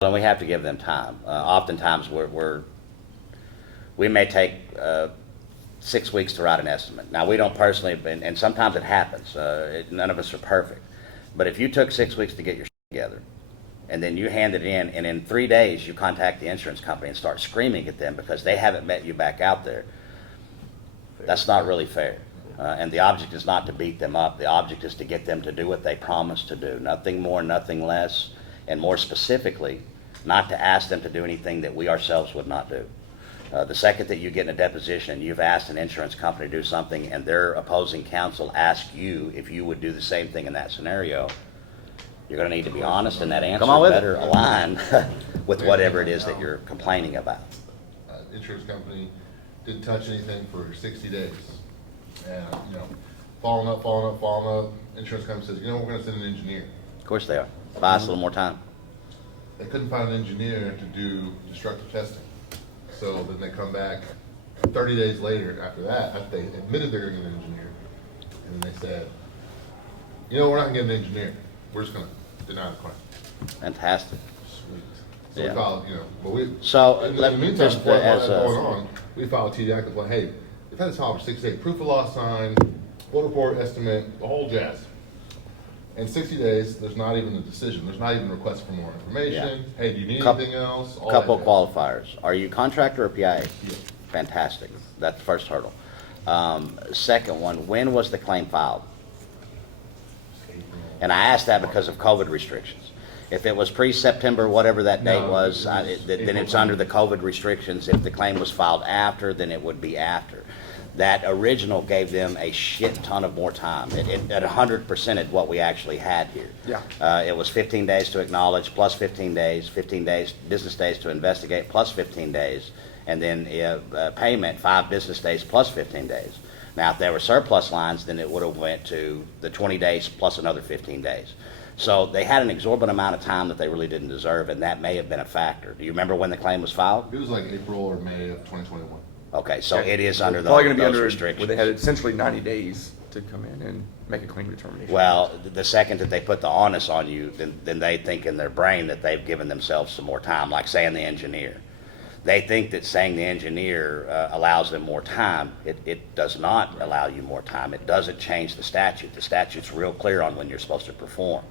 And we have to give them time. Oftentimes we may take 6 weeks to write an estimate. Now, we don't personally, and sometimes it happens. None of us are perfect. But if you took 6 weeks to get your together, and then you hand it in, and in 3 days you contact the insurance company and start screaming at them because they haven't met you back out there, that's not really fair. And the object is not to beat them up. The object is to get them to do what they promised to do. Nothing more, nothing less, and more specifically, not to ask them to do anything that we ourselves would not do. The second that you get in a deposition and you've asked an insurance company to do something and their opposing counsel asks you if you would do the same thing in that scenario, you're going to need to be honest, and that answer better align with whatever it is that you're complaining about. Insurance company didn't touch anything for 60 days. And, following up. Insurance company says, we're going to send an engineer. Of course they are. Buy us a little more time. They couldn't find an engineer to do destructive testing. So then they come back 30 days later after that, after they admitted they're going to get an engineer. And then they said, we're not going to get an engineer. We're just going to deny the claim. Fantastic. Sweet. So Yeah. we filed, but we, So, in let the me meantime, just, before all as that a- going on, we filed a TDI complaint. Hey, we've had this file for 6 days. Proof of loss sign, full report estimate, the whole jazz. In 60 days, there's not even a decision. There's not even a request for more information. Yeah. Hey, do you need Couple- anything else? All Couple that of jazz. qualifiers. Are you contractor or PIA? Yeah. Fantastic. That's the first hurdle. Second one, when was the claim filed? And I asked that because of COVID restrictions. If it was pre-September, whatever that date No, was, it was then April it's under the COVID restrictions. If the claim was filed after, then it would be after. That original gave them a shit ton of more time. It at 100%ed what we actually had here. Yeah. It was 15 days to acknowledge, plus 15 days, business days to investigate, plus 15 days, and then payment, 5 business days plus 15 days. Now, if there were surplus lines, then it would have went to the 20 days plus another 15 days. So they had an exorbitant amount of time that they really didn't deserve, and that may have been a factor. Do you remember when the claim was filed? It was like April or May of 2021. Okay, so it is under Probably going to be those under restrictions. where they had essentially 90 days to come in and make a claim determination. Well, the second that they put the onus on you, then they think in their brain that they've given themselves some more time, like saying the engineer. They think that saying the engineer allows them more time. It does not allow you more time. It doesn't change the statute. The statute's real clear on when you're supposed to perform.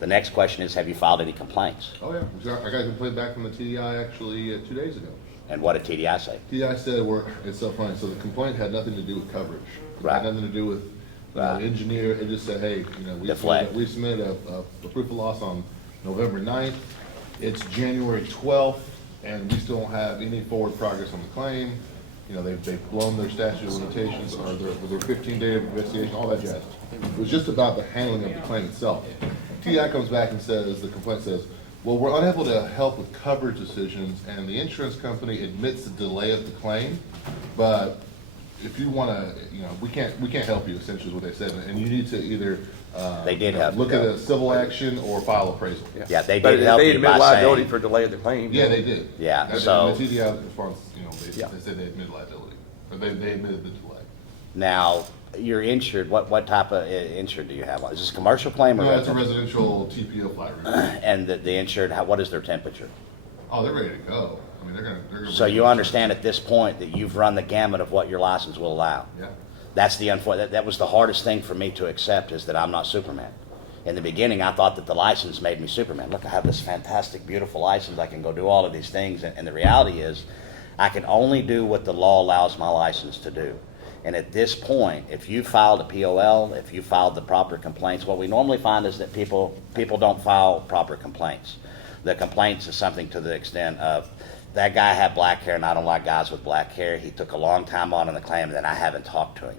The next question is, have you filed any complaints? Oh yeah, I got a complaint back from the TDI actually 2 days ago. And what did TDI say? TDI said it's so funny. So the complaint had nothing to do with coverage. It Right. had nothing to do with Right. engineer. It just said, hey, Deflect. we submitted a proof of loss on November 9th. It's January 12th, and we still don't have any forward progress on the claim. They've blown their statute of limitations or their 15-day investigation, all that jazz. It was just about the handling of the claim itself. TDI comes back and says, the complaint says, well, we're unable to help with coverage decisions, and the insurance company admits the delay of the claim, but if you want to, we can't help you, essentially is what they said, and you need to either They did help look you. at a civil action or file appraisal. Yeah, they But did help they you admit by liability saying, for delay of the claim. Yeah, they did. Yeah, And so- the TDI response, Yeah. they said they admitted liability, but they admitted the delay. now, you're insured. What type of insured do you have? Is this a commercial claim or No, it's a residential? residential TPO flat roof. And the insured, what is their temperature? Oh, they're ready to go. I mean, they're gonna. So you understand at this point that you've run the gamut of what your license will allow. Yeah. That's the unfortunate. That was the hardest thing for me to accept, is that I'm not Superman. In the beginning, I thought that the license made me Superman. Look, I have this fantastic, beautiful license. I can go do all of these things. And the reality is, I can only do what the law allows my license to do. And at this point, if you filed a POL, if you filed the proper complaints, what we normally find is that people don't file proper complaints. The complaints is something to the extent of, that guy had black hair and I don't like guys with black hair. He took a long time on the claim and then I haven't talked to him.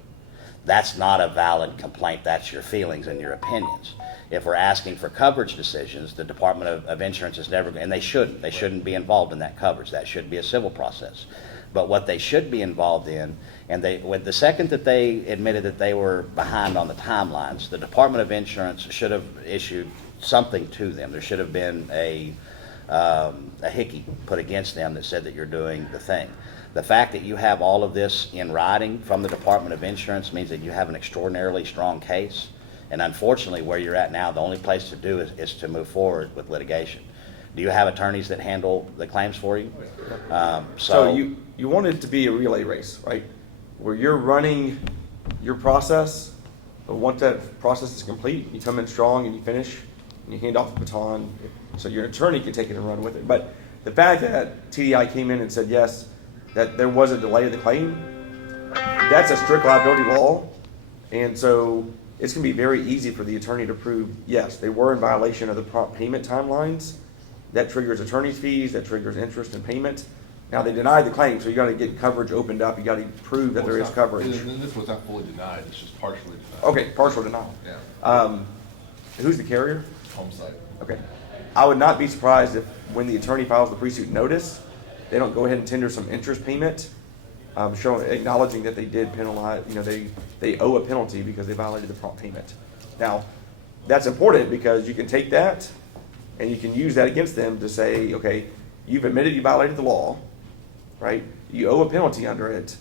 That's not a valid complaint. That's your feelings and your opinions. If we're asking for coverage decisions, the Department of Insurance is never, and they shouldn't be involved in that coverage. That should be a civil process. But what they should be involved in, and with the second that they admitted that they were behind on the timelines, the Department of Insurance should have issued something to them. There should have been a hickey put against them that said that you're doing the thing. The fact that you have all of this in writing from the Department of Insurance means that you have an extraordinarily strong case. And unfortunately, where you're at now, the only place to do is to move forward with litigation. Do you have attorneys that handle the claims for you? So you want it to be a relay race, right? Where you're running your process, but once that process is complete, you come in strong and you finish, and you hand off the baton, so your attorney can take it and run with it. But the fact that TDI came in and said, yes, that there was a delay of the claim, that's a strict liability law, and so it's going to be very easy for the attorney to prove, yes, they were in violation of the prompt payment timelines. That triggers attorney's fees, that triggers interest and payment. Now, they denied the claim, so you got to get coverage opened up. You got to prove that there is coverage. And this was not fully denied, it's just partially denied. Okay, partial denial. Yeah. Who's the carrier? Home site. Okay. I would not be surprised if when the attorney files the pre-suit notice, they don't go ahead and tender some interest payment, acknowledging that they did penalize, they owe a penalty because they violated the prompt payment. Now, that's important because you can take that and you can use that against them to say, okay, you've admitted you violated the law, right? You owe a penalty under it.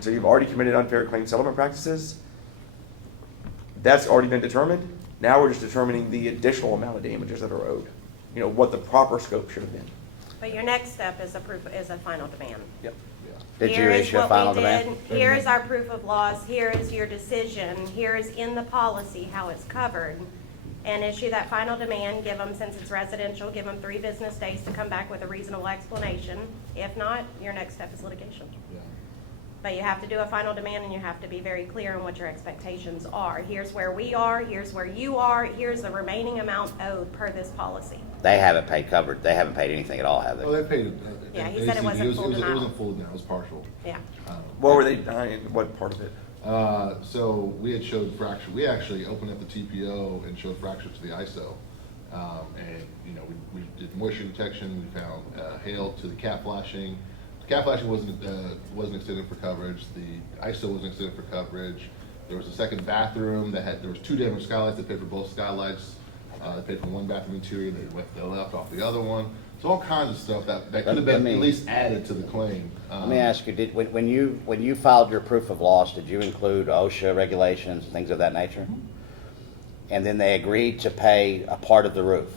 So you've already committed unfair claim settlement practices. That's already been determined. Now we're just determining the additional amount of damages that are owed. What the proper scope should have been. But your next step is a final demand. Yep. Did you Here is issue a what final we demand? did. Here is our proof of loss, here is your decision, here is in the policy how it's covered. And issue that final demand, give them, since it's residential, give them 3 business days to come back with a reasonable explanation. If not, your next step is litigation. Yeah. But you have to do a final demand and you have to be very clear on what your expectations are. Here's where we are, here's where you are, here's the remaining amount owed per this policy. They haven't paid covered. They haven't paid anything at all, have they? Oh, they paid. Yeah, he said it wasn't full It denial. wasn't full denial, it was partial. Yeah. What were they denying? What part of it? So we had showed fracture, we actually opened up the TPO and showed fracture to the ISO. And, we did moisture detection, we found hail to the cat flashing. The cat flashing wasn't extended for coverage, the ISO wasn't extended for coverage. There was a second bathroom there was 2 damaged skylights, they paid for both skylights. They paid for one bathroom interior, they left off the other one. So all kinds of stuff that could have been at least added to the claim. Let me ask you, when you filed your proof of loss, did you include OSHA regulations, things of that nature? And then they agreed to pay a part of the roof?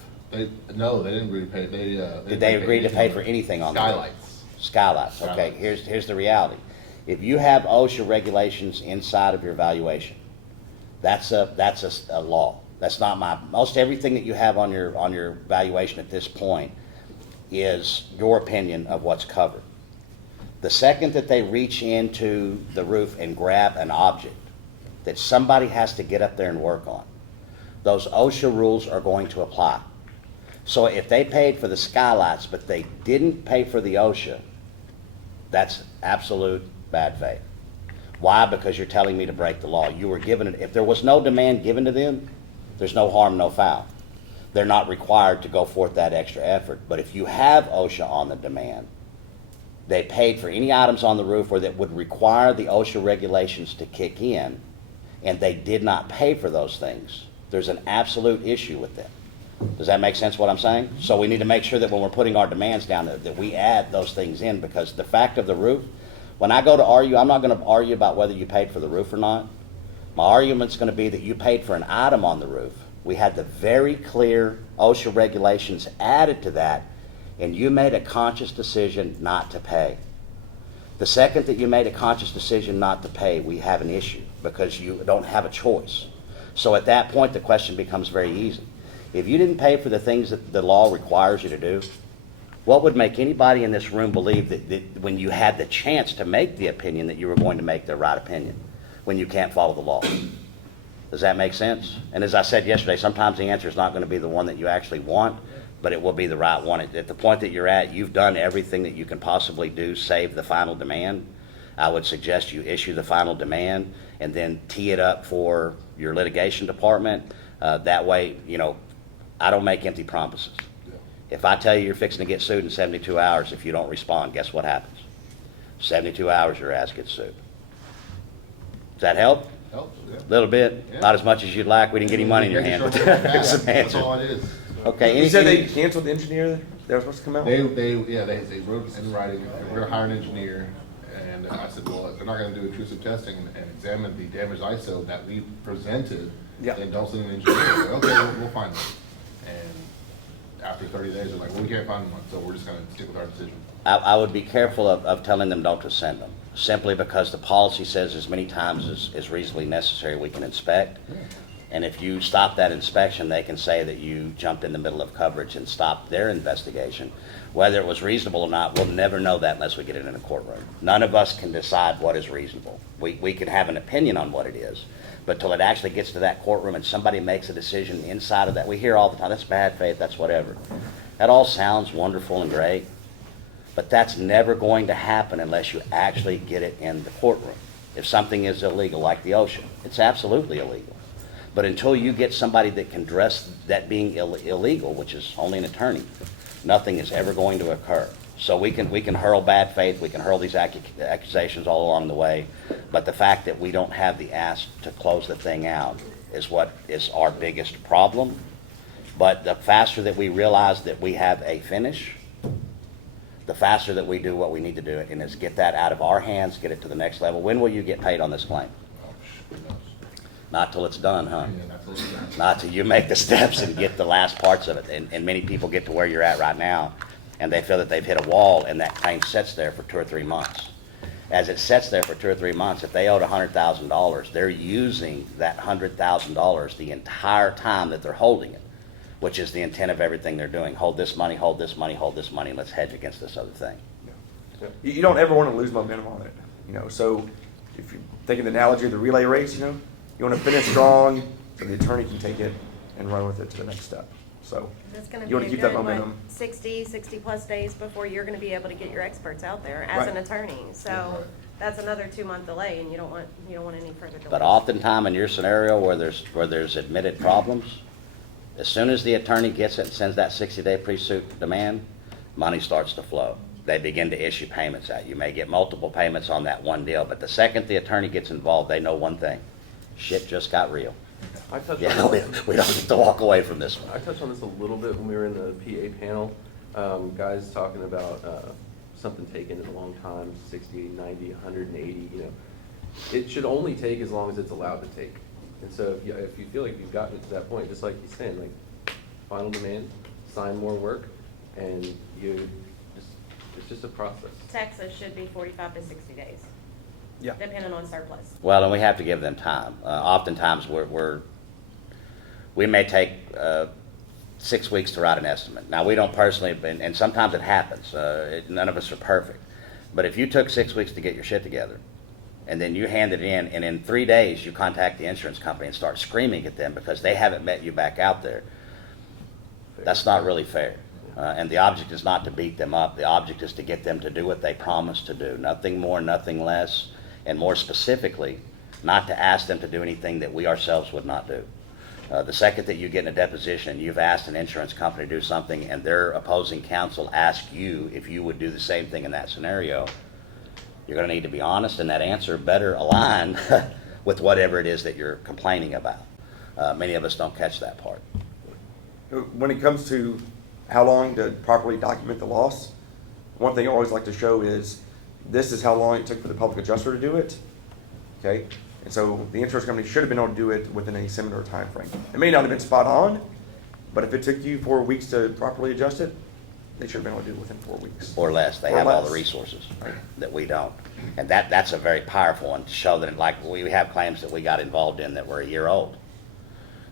No, they didn't agree to pay. Did they agree to pay for anything on the roof? Skylights. Skylights, okay. Here's the reality. If you have OSHA regulations inside of your valuation, that's a law. That's not most everything that you have on your valuation at this point is your opinion of what's covered. The second that they reach into the roof and grab an object that somebody has to get up there and work on, those OSHA rules are going to apply. So if they paid for the skylights but they didn't pay for the OSHA, that's absolute bad faith. Why? Because you're telling me to break the law. You were given it. If there was no demand given to them, there's no harm, no foul. They're not required to go forth that extra effort. But if you have OSHA on the demand, they paid for any items on the roof or that would require the OSHA regulations to kick in, and they did not pay for those things, there's an absolute issue with them. Does that make sense what I'm saying? So we need to make sure that when we're putting our demands down that we add those things in, because the fact of the roof, when I go to argue, I'm not going to argue about whether you paid for the roof or not. My argument's going to be that you paid for an item on the roof. We had the very clear OSHA regulations added to that, and you made a conscious decision not to pay. The second that you made a conscious decision not to pay, we have an issue because you don't have a choice. So at that point, the question becomes very easy. If you didn't pay for the things that the law requires you to do, what would make anybody in this room believe that when you had the chance to make the opinion that you were going to make the right opinion when you can't follow the law? Does that make sense? And as I said yesterday, sometimes the answer is not going to be the one that you actually want, but it will be the right one. At the point that you're at, you've done everything that you can possibly do, save the final demand. I would suggest you issue the final demand and then tee it up for your litigation department. That way, I don't make empty promises. If I tell you you're fixing to get sued in 72 hours, if you don't respond, guess what happens? 72 hours, your ass gets sued. Does that help? Helps, yeah. A little bit, Yeah. not as much as you'd like. We didn't get any money in your hand, but that's an That's answer. all it is. Okay. You said they canceled the engineer that was supposed to come out? They wrote in writing, we're gonna hire an engineer, and I said, well, if they're not gonna do intrusive testing and examine the damaged ISO that we presented, Yeah. then don't send an engineer. I said, okay, we'll find them. And after 30 days, they're like, well, we can't find one, so we're just gonna stick with our decision. I would be careful of telling them don't to send them, simply because the policy says as many times as reasonably necessary we can inspect. And if you stop that inspection, they can say that you jumped in the middle of coverage and stopped their investigation. Whether it was reasonable or not, we'll never know that unless we get it in a courtroom. None of us can decide what is reasonable. We can have an opinion on what it is, but till it actually gets to that courtroom and somebody makes a decision inside of that, we hear all the time, that's bad faith, that's whatever. That all sounds wonderful and great, but that's never going to happen unless you actually get it in the courtroom. If something is illegal, like the ocean, it's absolutely illegal. But until you get somebody that can dress that being illegal, which is only an attorney, nothing is ever going to occur. So we can hurl bad faith, we can hurl these accusations all along the way, but the fact that we don't have the ask to close the thing out is what is our biggest problem. But the faster that we realize that we have a finish, the faster that we do what we need to do, and is get that out of our hands, get it to the next level. When will you get paid on this claim? Who knows? Not till it's done, huh? Yeah, absolutely. Not till you make the steps and get the last parts of it. And many people get to where you're at right now, and they feel that they've hit a wall, and that claim sits there for 2 or 3 months. As it sits there for 2 or 3 months, if they owed $100,000, they're using that $100,000 the entire time that they're holding it, which is the intent of everything they're doing. Hold this money, hold this money, hold this money, and let's hedge against this other thing. You don't ever want to lose momentum on it, so if you're thinking the analogy of the relay race, you want to finish strong so the attorney can take it and run with it to the next step. So It's gonna you want be to a keep that good, momentum. 60 plus days before you're gonna be able to get your experts out there as Right. an attorney. So that's another 2-month delay, and you don't want any further delay. But oftentimes in your scenario where there's admitted problems, as soon as the attorney gets it and sends that 60-day pre-suit demand, money starts to flow. They begin to issue payments out. You may get multiple payments on that one deal, but the second the attorney gets involved, they know one thing: shit just got real. I touched Yeah, on we this. don't get to walk away from this one. I touched on this a little bit when we were in the PA panel. Guys talking about something taking a long time, 60, 90, 180, It should only take as long as it's allowed to take. And so if you feel like you've gotten to that point, just like he's saying, like final demand, sign more work, and it's just a process. Texas should be 45 to 60 days, Yeah. depending on surplus. Well, and we have to give them time. Oftentimes, we may take 6 weeks to write an estimate. Now, we don't personally, and sometimes it happens. None of us are perfect. But if you took 6 weeks to get your shit together, and then you hand it in, and in 3 days you contact the insurance company and start screaming at them because they haven't met you back out there, that's not really fair. And the object is not to beat them up. The object is to get them to do what they promised to do. Nothing more, nothing less. And more specifically, not to ask them to do anything that we ourselves would not do. The second that you get in a deposition and you've asked an insurance company to do something and their opposing counsel asks you if you would do the same thing in that scenario, you're going to need to be honest, and that answer better align with whatever it is that you're complaining about. Many of us don't catch that part. When it comes to how long to properly document the loss, one thing I always like to show is this is how long it took for the public adjuster to do it. Okay? And so the insurance company should have been able to do it within a similar time frame. It may not have been spot on, but if it took you 4 weeks to properly adjust it, they should have been able to do it within 4 weeks. Or less. They Or have all less. the resources Right. that we don't. And that's a very powerful one to show that, like, we have claims that we got involved in that were a year old.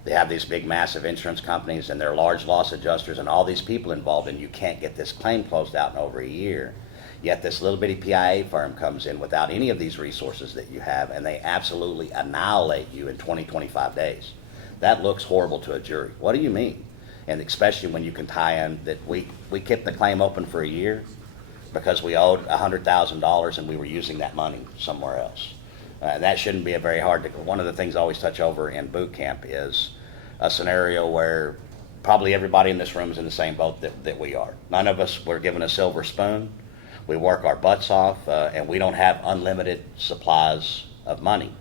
They have these big, massive insurance companies and their large loss adjusters and all these people involved, and you can't get this claim closed out in over a year. Yet this little bitty PIA firm comes in without any of these resources that you have, and they absolutely annihilate you in 20, 25 days. That looks horrible to a jury. What do you mean? And especially when you can tie in that we kept the claim open for a year because we owed $100,000 and we were using that money somewhere else. That shouldn't be a very hard to. One of the things I always touch over in boot camp is a scenario where probably everybody in this room is in the same boat that we are. None of us were given a silver spoon. We work our butts off, and we don't have unlimited supplies of money.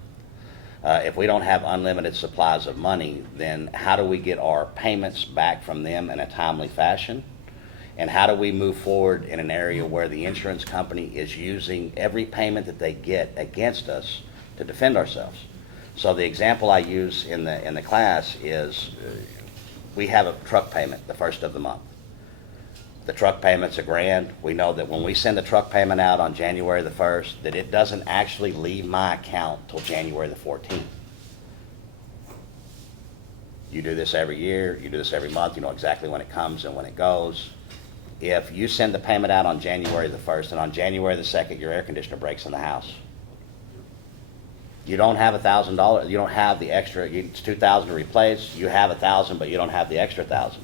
If we don't have unlimited supplies of money, then how do we get our payments back from them in a timely fashion? And how do we move forward in an area where the insurance company is using every payment that they get against us to defend ourselves? So the example I use in the class is we have a truck payment the first of the month. the truck payment's $1,000. We know that when we send the truck payment out on January the 1st, that it doesn't actually leave my account till January the 14th. You do this every year, you do this every month, you know exactly when it comes and when it goes. If you send the payment out on January the 1st and on January the 2nd your air conditioner breaks in the house, you don't have $1,000, you don't have the extra, it's $2,000 to replace, you have $1,000 but you don't have the extra $1,000.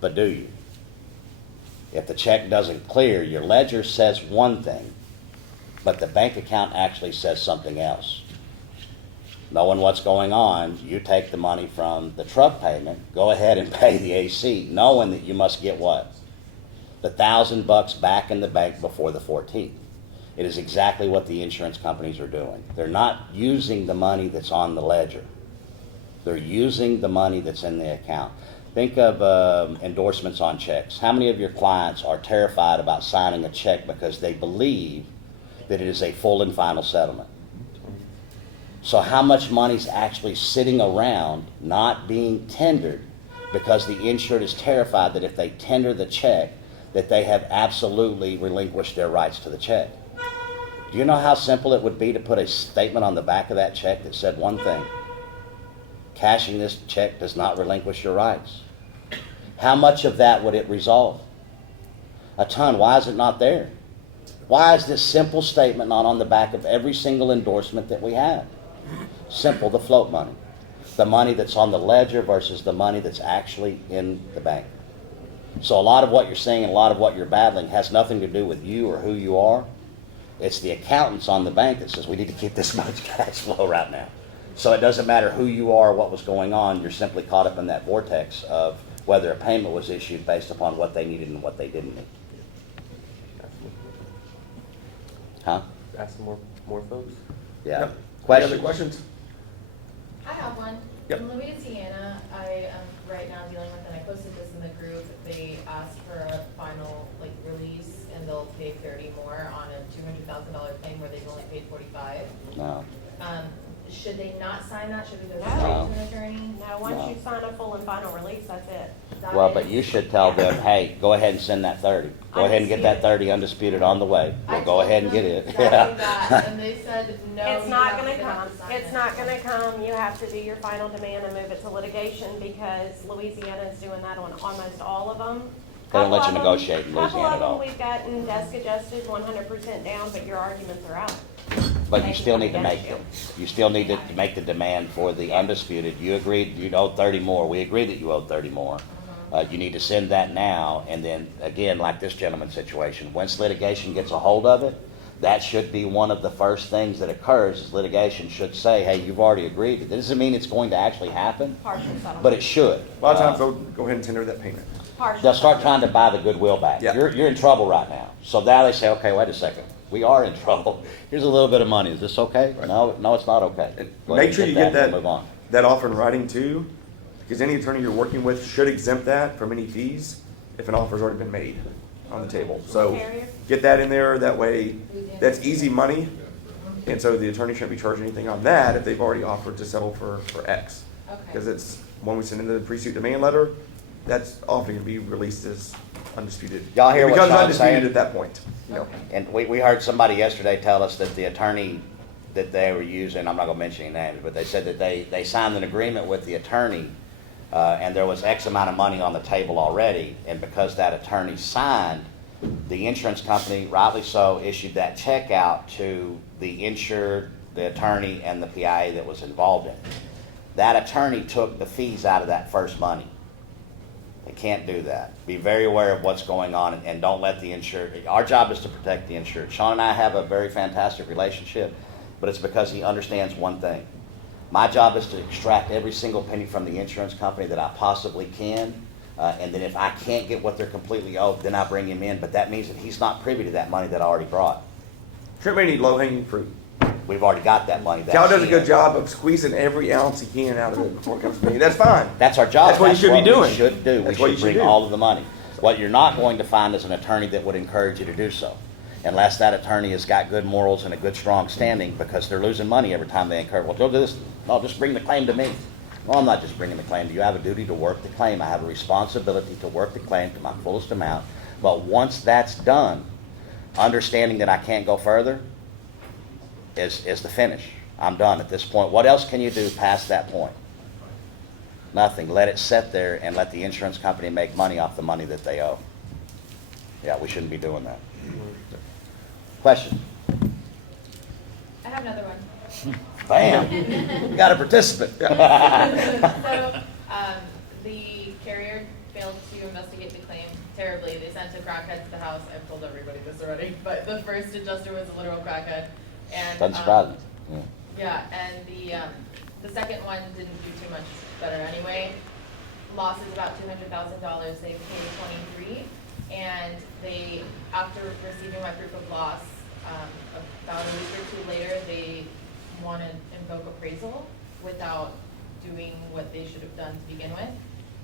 But do you? If the check doesn't clear, your ledger says one thing, but the bank account actually says something else. Knowing what's going on, you take the money from the truck payment, go ahead and pay the AC, knowing that you must get what? The $1,000 back in the bank before the 14th. It is exactly what the insurance companies are doing. They're not using the money that's on the ledger. They're using the money that's in the account. Think of endorsements on checks. How many of your clients are terrified about signing a check because they believe that it is a full and final settlement? So how much money's actually sitting around not being tendered because the insured is terrified that if they tender the check, that they have absolutely relinquished their rights to the check? Do you know how simple it would be to put a statement on the back of that check that said one thing? Cashing this check does not relinquish your rights. How much of that would it resolve? A ton. Why is it not there? Why is this simple statement not on the back of every single endorsement that we have? Simple, the float money. The money that's on the ledger versus the money that's actually in the bank. So a lot of what you're saying and a lot of what you're battling has nothing to do with you or who you are. It's the accountants on the bank that says we need to keep this much cash flow right now. So it doesn't matter who you are, what was going on, you're simply caught up in that vortex of whether a payment was issued based upon what they needed and what they didn't need. Huh? Ask some more folks. Yeah. Yep. Questions? Any other questions? I have one. Yep. In Louisiana, I am right now dealing with, and I posted this in the group, they asked for a final release and they'll pay 30 more on a $200,000 claim where they've only paid 45. No. Should they not sign that? Should we go No. straight to an attorney? Now, once you sign a full and final release, that's it. Well, but you should tell them, hey, go ahead and send that 30. Go ahead and get that 30 undisputed on the way. Well, go ahead and get it. That, and they said, no. It's you not have gonna to come. sign It's it. not gonna come. You have to do your final demand and move it to litigation because Louisiana is doing that on almost all of them. They don't let you Couple of negotiate in them- Louisiana at Couple all. of them, we've gotten desk adjusted 100% down, but your arguments are out. But They you can still come need to against make you. them. You still need to make the demand for the undisputed. You agreed you owed 30 more. We agreed that you owed 30 more. You need to send that now, and then, again, like this gentleman's situation, once litigation gets a hold of it, that should be one of the first things that occurs, is litigation should say, hey, you've already agreed. That doesn't mean it's going to actually happen, Partial settlement. but it should. A lot of times they'll go ahead and tender that payment. Partial They'll start settlement. trying to buy the goodwill back. Yeah. You're in trouble right now. So now they say, okay, wait a second. We are in trouble. Here's a little bit of money. Is this okay? Right. No, it's not okay. And Go ahead make sure and you get and that, Move on. that offer in writing too, because any attorney you're working with should exempt that from any fees if an offer's already been made on the table. So Carrier? get that in there, that way, that's easy money. And so the attorney shouldn't be charging anything on that if they've already offered to settle for X. Okay. Because it's, when we send in the pre-suit demand letter, that's often going to be released as undisputed. Y'all hear It what becomes Shaun's undisputed saying? at that point. You know. Okay. And we heard somebody yesterday tell us that the attorney that they were using, I'm not gonna mention any names, but they said that they signed an agreement with the attorney, and there was X amount of money on the table already, and because that attorney signed, the insurance company, rightly so, issued that check out to the insured, the attorney, and the PIA that was involved in it. That attorney took the fees out of that first money. They can't do that. Be very aware of what's going on and don't let the insured, our job is to protect the insured. Shaun and I have a very fantastic relationship, but it's because he understands one thing. My job is to extract every single penny from the insurance company that I possibly can, and then if I can't get what they're completely owed, then I bring him in, but that means that he's not privy to that money that I already brought. Trent may need low-hanging fruit. We've already got that money. Cal does a That's good in. job of squeezing every ounce he can out of it before it comes to me. That's fine. That's our job. That's what you should be doing. We should do. That's We what you should should bring do. all of the money. What you're not going to find is an attorney that would encourage you to do so, unless that attorney has got good morals and a good strong standing, because they're losing money every time they incur. Well, don't do this. No, just bring the claim to me. Well, I'm not just bringing the claim to you. I have a duty to work the claim. I have a responsibility to work the claim to my fullest amount. But once that's done, understanding that I can't go further is the finish. I'm done at this point. What else can you do past that point? Nothing. Let it sit there and let the insurance company make money off the money that they owe. Yeah, we shouldn't be doing that. Question? I have another one. Bam! We got a participant. So, the carrier failed to investigate the claim terribly. They sent a crackhead to the house. I've told everybody this already, but the first adjuster was a literal crackhead. And, Doesn't surprise me. Yeah. yeah, and the second one didn't do too much better anyway. Loss is about $200,000. They paid 23, and they, after receiving my proof of loss, about a week or two later, they want to invoke appraisal without doing what they should have done to begin with.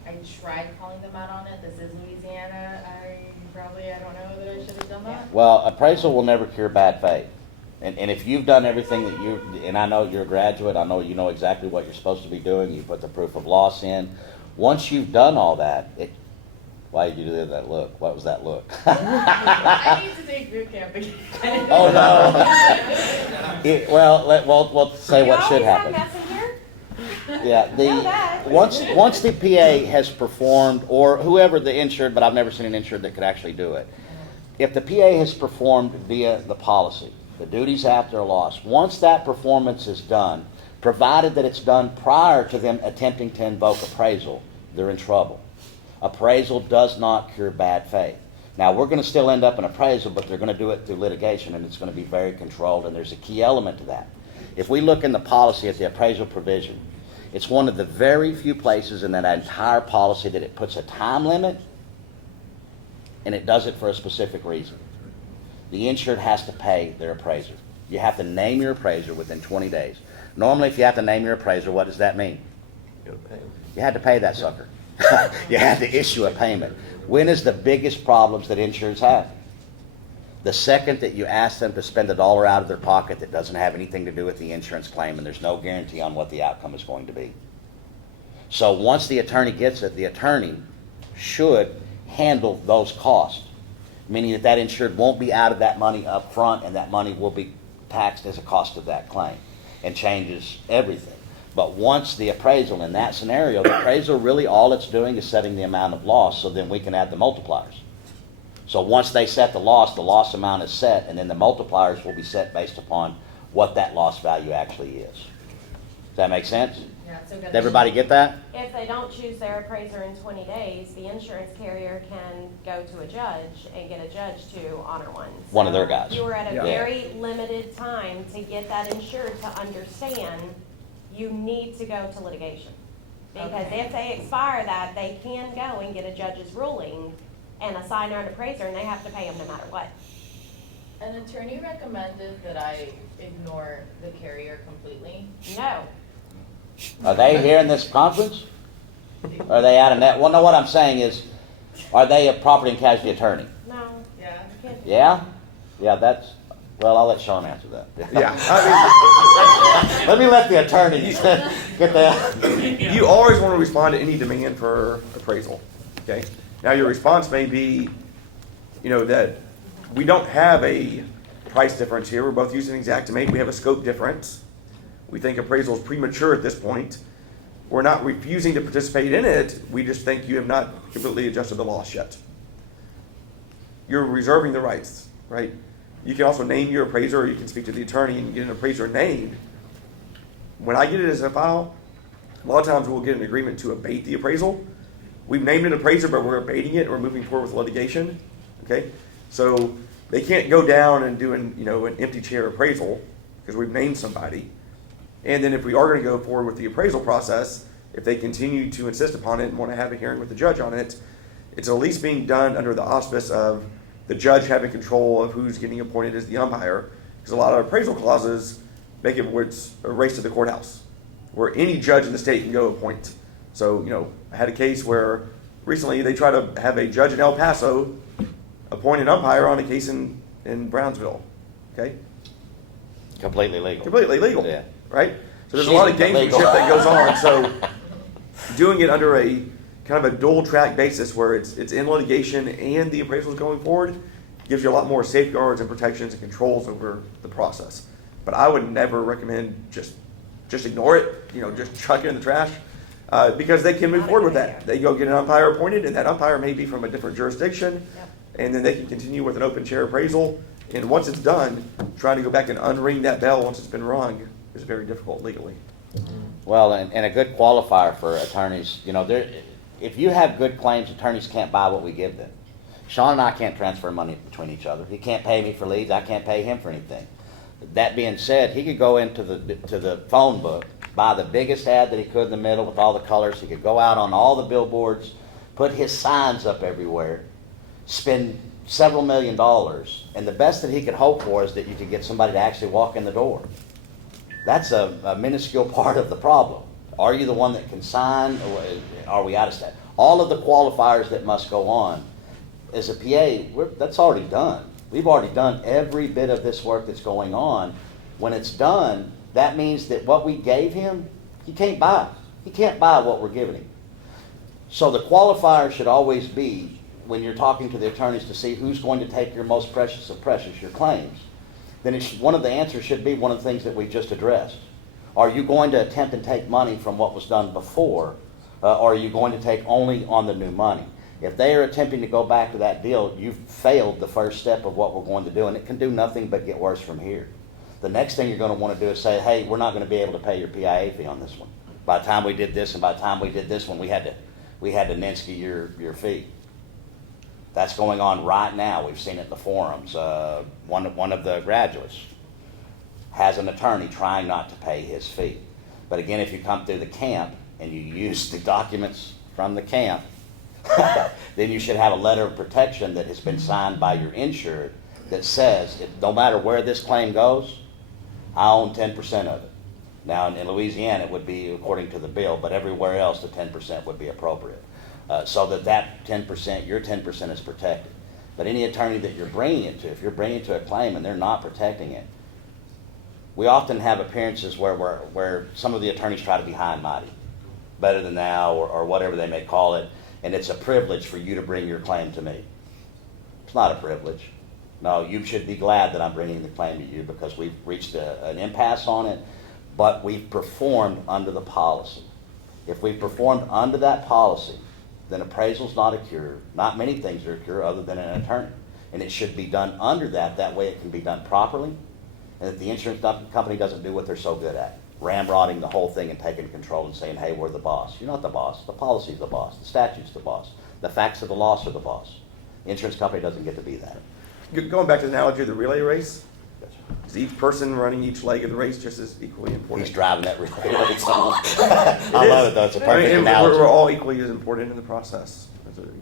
I tried calling them out on it. This is Louisiana. I don't know that I should have done that. Well, appraisal will never cure bad faith. And if you've done everything that and I know you're a graduate, I know you know exactly what you're supposed to be doing, you put the proof of loss in. Once you've done all that, why did you do that look? What was that look? I need to take boot camp again. Oh, no. We'll say what should happen. You always have mess in here? Yeah, Know that. once the PA has performed, or whoever the insured, but I've never seen an insured that could actually do it. If the PA has performed via the policy, the duties after a loss, once that performance is done, provided that it's done prior to them attempting to invoke appraisal, they're in trouble. Appraisal does not cure bad faith. Now, we're going to still end up in appraisal, but they're going to do it through litigation, and it's going to be very controlled, and there's a key element to that. If we look in the policy at the appraisal provision, it's one of the very few places in that entire policy that it puts a time limit, and it does it for a specific reason. The insured has to pay their appraiser. You have to name your appraiser within 20 days. Normally, if you have to name your appraiser, what does that mean? You had to pay that sucker. You had to issue a payment. When is the biggest problems that insurers have? The second that you ask them to spend $1 out of their pocket that doesn't have anything to do with the insurance claim, and there's no guarantee on what the outcome is going to be. So once the attorney gets it, the attorney should handle those costs, meaning that insured won't be out of that money up front, and that money will be taxed as a cost of that claim, and changes everything. But once the appraisal, in that scenario, the appraisal really all it's doing is setting the amount of loss, so then we can add the multipliers. So once they set the loss amount is set, and then the multipliers will be set based upon what that loss value actually is. Does that make sense? Yeah, so good. Did everybody get that? If they don't choose their appraiser in 20 days, the insurance carrier can go to a judge and get a judge to honor one. One of their guys. You were at a Yeah. very limited time to get that insured to understand you need to go to litigation. Because Okay. if they expire that, they can go and get a judge's ruling and assign an appraiser, and they have to pay them no matter what. An attorney recommended that I ignore the carrier completely. No. Are they here in this conference? Are they out of net? Well, no, what I'm saying is, are they a property and casualty attorney? No. Yeah. You can't. Yeah? Yeah, well, I'll let Shaun answer that. Yeah, I Let me let the attorney get that. mean, you always want to respond to any demand for appraisal, okay? Now, your response may be, that we don't have a price difference here. We're both using Xactimate. We have a scope difference. We think appraisal is premature at this point. We're not refusing to participate in it. We just think you have not completely adjusted the loss yet. You're reserving the rights, right? You can also name your appraiser, or you can speak to the attorney and get an appraiser named. When I get it as a file, a lot of times we'll get an agreement to abate the appraisal. We've named an appraiser, but we're abating it, and we're moving forward with litigation. Okay? So they can't go down and do an empty chair appraisal because we've named somebody. And then if we are going to go forward with the appraisal process, if they continue to insist upon it and want to have a hearing with the judge on it, it's at least being done under the auspice of the judge having control of who's getting appointed as the umpire, because a lot of appraisal clauses make it where it's a race to the courthouse, where any judge in the state can go appoint. So, I had a case where recently they tried to have a judge in El Paso appoint an umpire on a case in Brownsville. Okay? Completely legal. Completely legal. Yeah. Right? So there's a lot of gamesmanship that goes on. So doing it under a kind of a dual track basis where it's in litigation and the appraisal is going forward gives you a lot more safeguards and protections and controls over the process. But I would never recommend just ignore it, just chuck it in the trash, because they can move forward with that. They go get an umpire appointed, and that umpire may be from a different jurisdiction, and then they can continue with an open chair appraisal. And once it's done, trying to go back and unring that bell once it's been rung is very difficult legally. Well, and a good qualifier for attorneys, if you have good claims, attorneys can't buy what we give them. Shaun and I can't transfer money between each other. He can't pay me for leads. I can't pay him for anything. That being said, he could go into the phone book, buy the biggest ad that he could in the middle with all the colors. He could go out on all the billboards, put his signs up everywhere, spend several $1 million, and the best that he could hope for is that you could get somebody to actually walk in the door. That's a minuscule part of the problem. Are you the one that can sign, or are we out of step? All of the qualifiers that must go on, as a PA, that's already done. We've already done every bit of this work that's going on. When it's done, that means that what we gave him, he can't buy. He can't buy what we're giving him. So the qualifier should always be, when you're talking to the attorneys to see who's going to take your most precious of precious, your claims, then one of the answers should be one of the things that we just addressed. Are you going to attempt and take money from what was done before, or are you going to take only on the new money? If they are attempting to go back to that deal, you've failed the first step of what we're going to do, and it can do nothing but get worse from here. The next thing you're going to want to do is say, hey, we're not going to be able to pay your PIA fee on this one. By the time we did this and by the time we did this one, we had to Ninsky your fee. That's going on right now. We've seen it in the forums. One of the graduates has an attorney trying not to pay his fee. But again, if you come through the camp and you use the documents from the camp, then you should have a letter of protection that has been signed by your insured that says, no matter where this claim goes, I own 10% of it. Now, in Louisiana, it would be according to the bill, but everywhere else, the 10% would be appropriate. So that 10%, your 10% is protected. But any attorney that you're bringing it to, if you're bringing it to a claim and they're not protecting it, we often have appearances where some of the attorneys try to be high and mighty, better than thou, or whatever they may call it, and it's a privilege for you to bring your claim to me. It's not a privilege. No, you should be glad that I'm bringing the claim to you because we've reached an impasse on it, but we've performed under the policy. If we've performed under that policy, then appraisal's not a cure. Not many things are a cure other than an attorney. And it should be done under that. That way it can be done properly, and that the insurance company doesn't do what they're so good at, ramrodding the whole thing and taking control and saying, hey, we're the boss. You're not the boss. The policy's the boss. The statute's the boss. The facts of the loss are the boss. The insurance company doesn't get to be that. Going back to the analogy of the relay race, is each person running each leg of the race just as equally important? He's driving that relay race on. I love it, though. It's a perfect analogy. We're all equally as important in the process.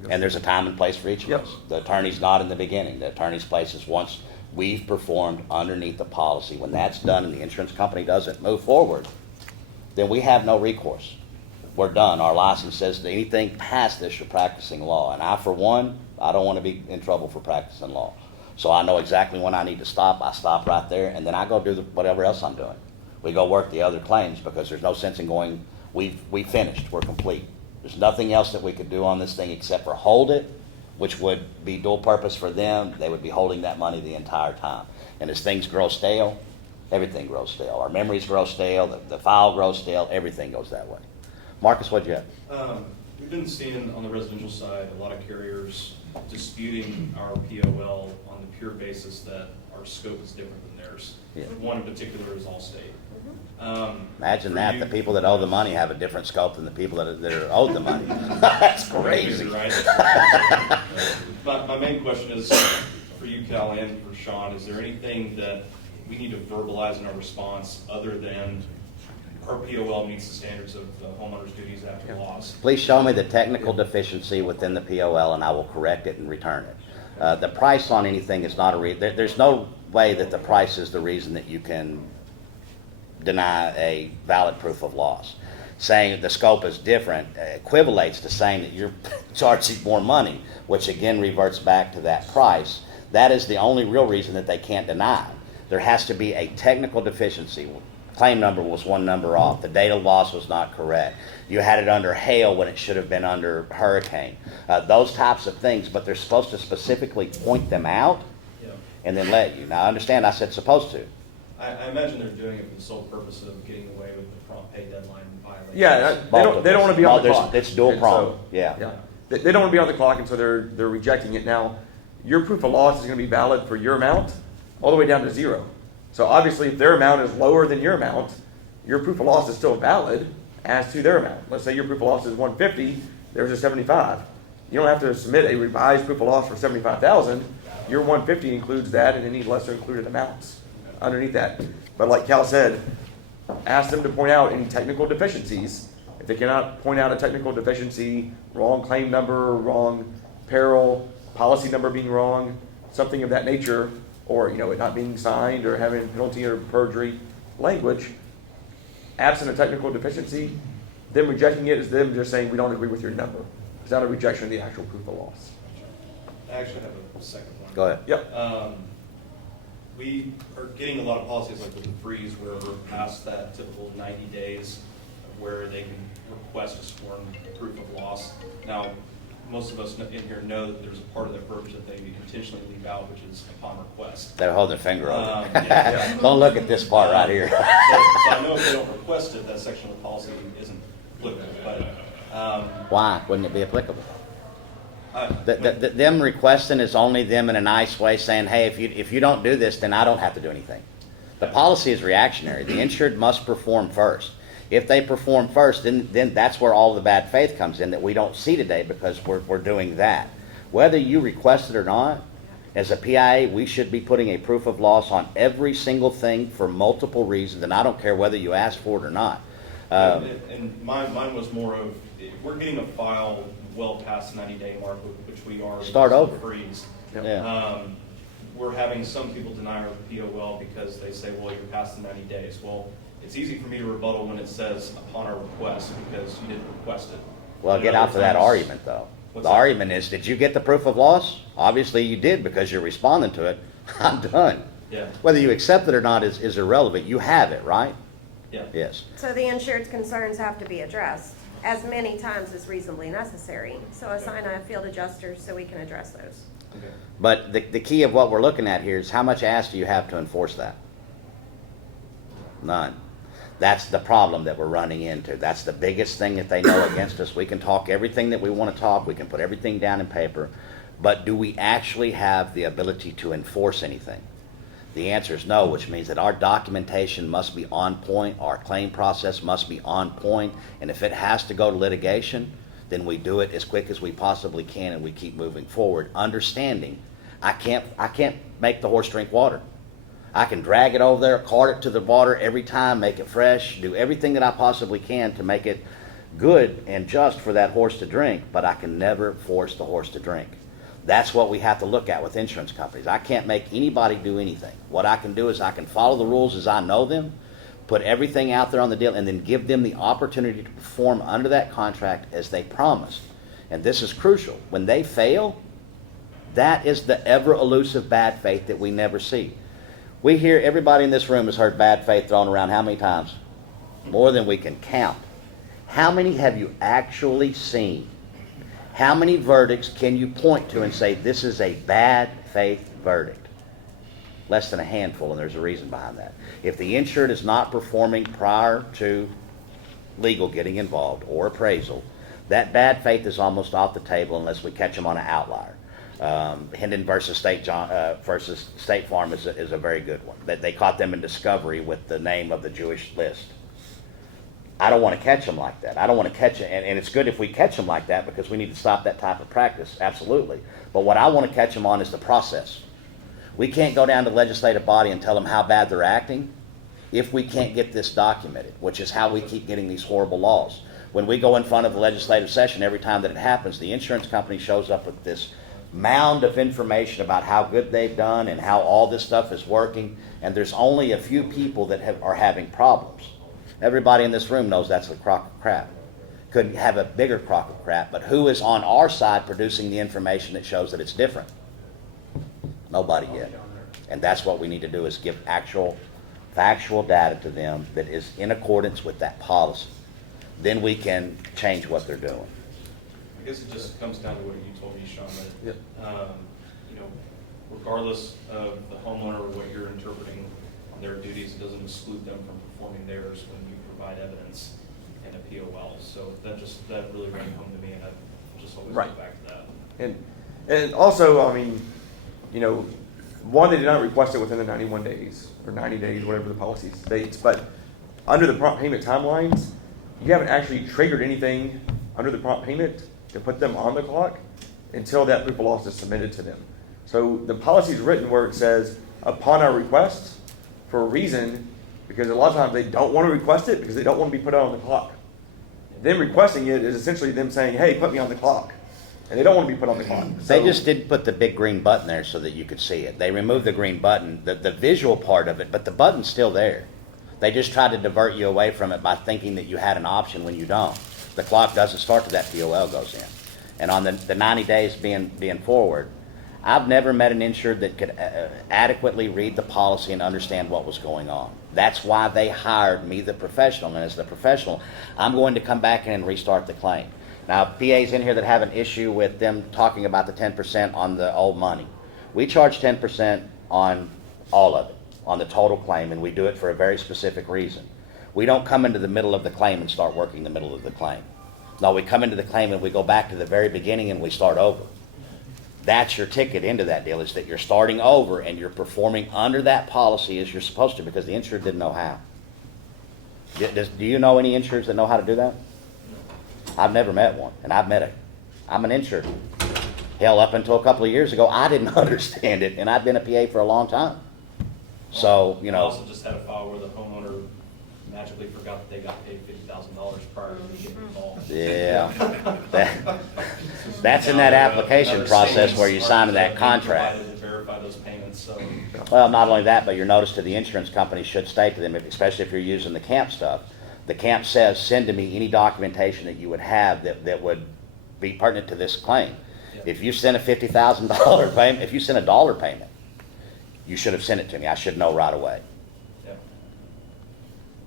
And there's a time and place for each of Yep. us. The attorney's not in the beginning. The attorney's place is once we've performed underneath the policy. When that's done and the insurance company doesn't move forward, then we have no recourse. We're done. Our license says that anything past this, you're practicing law. And I, for one, I don't want to be in trouble for practicing law. So I know exactly when I need to stop. I stop right there, and then I go do whatever else I'm doing. We go work the other claims because there's no sense in going, we finished, we're complete. There's nothing else that we could do on this thing except for hold it, which would be dual purpose for them. They would be holding that money the entire time. And as things grow stale, everything grows stale. Our memories grow stale, the file grows stale, everything goes that way. Marcus, what'd you have? We've been seeing on the residential side a lot of carriers disputing our POL on the pure basis that our scope is different than theirs. Yeah. One in particular is Allstate. Imagine for that. you- The people that owe the money have a different scope than the people that are owed the money. That's crazy. Right? My main question is for you, Cal, and for Shaun, is there anything that we need to verbalize in our response other than our POL meets the standards of the homeowner's duties after loss? Please show me the technical deficiency within the POL and I will correct it and return it. The price on anything is not there's no way that the price is the reason that you can deny a valid proof of loss. Saying the scope is different equivalates to saying that you're charging more money, which again reverts back to that price. That is the only real reason that they can't deny. There has to be a technical deficiency. claim number was one number off. The date of loss was not correct. You had it under hail when it should have been under hurricane. Those types of things, but they're supposed to specifically point them out Yeah. and then let you. Now, I understand I said supposed to. I imagine they're doing it for the sole purpose of getting away with the prompt pay deadline violation. Yeah, they don't want to be on the clock. It's dual And prong, so- yeah. They don't want to be on the clock, and so they're rejecting it. Now, your proof of loss is going to be valid for your amount all the way down to zero. So obviously, if their amount is lower than your amount, your proof of loss is still valid as to their amount. Let's say your proof of loss is 150, there's a 75. You don't have to submit a revised proof of loss for 75,000. Your 150 includes that and any lesser included amounts underneath that. But like Cal said, ask them to point out any technical deficiencies. If they cannot point out a technical deficiency, wrong claim number, wrong peril, policy number being wrong, something of that nature, or it not being signed or having penalty or perjury language, absent a technical deficiency, them rejecting it is them just saying we don't agree with your number. It's not a rejection of the actual proof of loss. I actually have a second one. Go ahead. Yep. We are getting a lot of policies like with the freeze where we're past that typical 90 days where they can request a sworn proof of loss. Now, most of us in here know that there's a part of that verbiage that they intentionally leave out, which is upon request. They're holding their finger on it. Yeah. Don't look at this part right here. So I know if they don't request it, that section of the policy isn't applicable, but Why wouldn't it be applicable? Them requesting is only them in a nice way saying, hey, if you don't do this, then I don't have to do anything. The policy is reactionary. The insured must perform first. If they perform first, then that's where all the bad faith comes in that we don't see today because we're doing that. Whether you request it or not, as a PIA, we should be putting a proof of loss on every single thing for multiple reasons, and I don't care whether you ask for it or not. and mine was more of, if we're getting a file well past the 90-day mark, which we are. Start because of over. the freeze. Yeah. We're having some people deny our POL because they say, well, you're past the 90 days. Well, it's easy for me to rebuttal when it says upon our request because you didn't request it. Well, And get other out to that times- argument, though. What's The that? argument is, did you get the proof of loss? Obviously, you did because you're responding to it. I'm done. Yeah, Whether you accept it or not is irrelevant. You have it, right? yeah. Yes. So the insured's concerns have to be addressed as many times as reasonably necessary. So assign a field adjuster so we can address those. Okay. But the key of what we're looking at here is how much ass do you have to enforce that? None. That's the problem that we're running into. That's the biggest thing that they know against us. We can talk everything that we want to talk. We can put everything down in paper. But do we actually have the ability to enforce anything? The answer is no, which means that our documentation must be on point. Our claim process must be on point. And if it has to go to litigation, then we do it as quick as we possibly can and we keep moving forward, understanding I can't make the horse drink water. I can drag it over there, cart it to the water every time, make it fresh, do everything that I possibly can to make it good and just for that horse to drink, but I can never force the horse to drink. That's what we have to look at with insurance companies. I can't make anybody do anything. What I can do is I can follow the rules as I know them, put everything out there on the deal, and then give them the opportunity to perform under that contract as they promised. And this is crucial. When they fail, that is the ever elusive bad faith that we never see. We hear, everybody in this room has heard bad faith thrown around how many times? More than we can count. How many have you actually seen? How many verdicts can you point to and say this is a bad faith verdict? Less than a handful, and there's a reason behind that. If the insured is not performing prior to legal getting involved or appraisal, that bad faith is almost off the table unless we catch them on an outlier. Hendon versus State Farm is a very good one. They caught them in discovery with the name of the Jewish list. I don't want to catch them like that. I don't want to catch it, and it's good if we catch them like that because we need to stop that type of practice, absolutely. But what I want to catch them on is the process. We can't go down to the legislative body and tell them how bad they're acting if we can't get this documented, which is how we keep getting these horrible laws. When we go in front of the legislative session, every time that it happens, the insurance company shows up with this mound of information about how good they've done and how all this stuff is working, and there's only a few people that are having problems. Everybody in this room knows that's a crock of crap. Couldn't have a bigger crock of crap, but who is on our side producing the information that shows that it's different? Nobody yet. And that's what we need to do, is give actual factual data to them that is in accordance with that policy. Then we can change what they're doing. I guess it just comes down to what you told me, Shaun, Yep. that, you know, regardless of the homeowner or what you're interpreting on their duties, it doesn't exclude them from performing theirs when you provide evidence in a POL. So that really rang home to me, and I just always go Right. back to that. And also, I mean, you know, one, they did not request it within the 91 days or 90 days, whatever the policy states. But under the prompt payment timelines, you haven't actually triggered anything under the prompt payment to put them on the clock until that proof of loss is submitted to them. So the policy is written where it says, upon our request, for a reason, because a lot of times they don't want to request it because they don't want to be put out on the clock. Them requesting it is essentially them saying, hey, put me on the clock. And they don't want to be put on the clock. They So- just didn't put the big green button there so that you could see it. They removed the green button, the visual part of it, but the button's still there. They just tried to divert you away from it by thinking that you had an option when you don't. The clock doesn't start till that POL goes in. And on the 90 days being forward, I've never met an insured that could adequately read the policy and understand what was going on. That's why they hired me, the professional, and as the professional, I'm going to come back in and restart the claim. Now, PAs in here that have an issue with them talking about the 10% on the old money. We charge 10% on all of it, on the total claim, and we do it for a very specific reason. We don't come into the middle of the claim and start working the middle of the claim. No, we come into the claim and we go back to the very beginning and we start over. That's your ticket into that deal, is that you're starting over and you're performing under that policy as you're supposed to, because the insured didn't know how. Do you know any insureds that know how to do that? I've never met one, and I'm an insured. Hell, up until a couple of years ago, I didn't understand it, and I've been a PA for a long time. So, you I know, also just had a file where the homeowner magically forgot that they got paid $50,000 prior to me getting involved. yeah. That's in that application process where you sign that contract. Provided to verify those payments, so. Well, not only that, but your notice to the insurance company should state to them, especially if you're using the camp stuff, the camp says, send to me any documentation that you would have that would be pertinent to this claim. Yeah. If you send a $50,000 payment, if you send a dollar payment, you should have sent it to me. I should know right away. Yeah.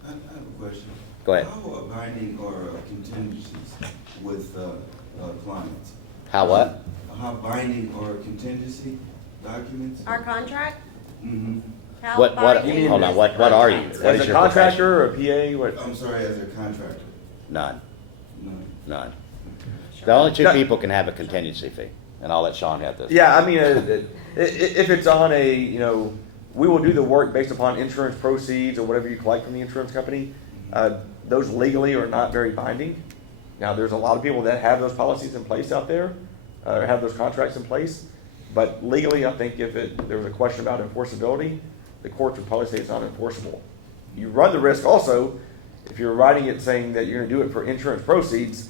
I have a question. Go ahead. How binding are contingencies with clients? How what? How binding are contingency documents? Our contract? Mm-hmm. How What, binding hold on, is what the are you? contract? What As is a your contractor or a PA, what? I'm sorry, as a contractor. None, No. none. The only two people can have a contingency fee, and I'll let Shaun have this. Yeah, I mean, if it's on a, you know, we will do the work based upon insurance proceeds or whatever you collect from the insurance company. Those legally are not very binding. Now, there's a lot of people that have those policies in place out there, or have those contracts in place. But legally, I think if there was a question about enforceability, the courts would probably say it's not enforceable. You run the risk also, if you're writing it saying that you're gonna do it for insurance proceeds.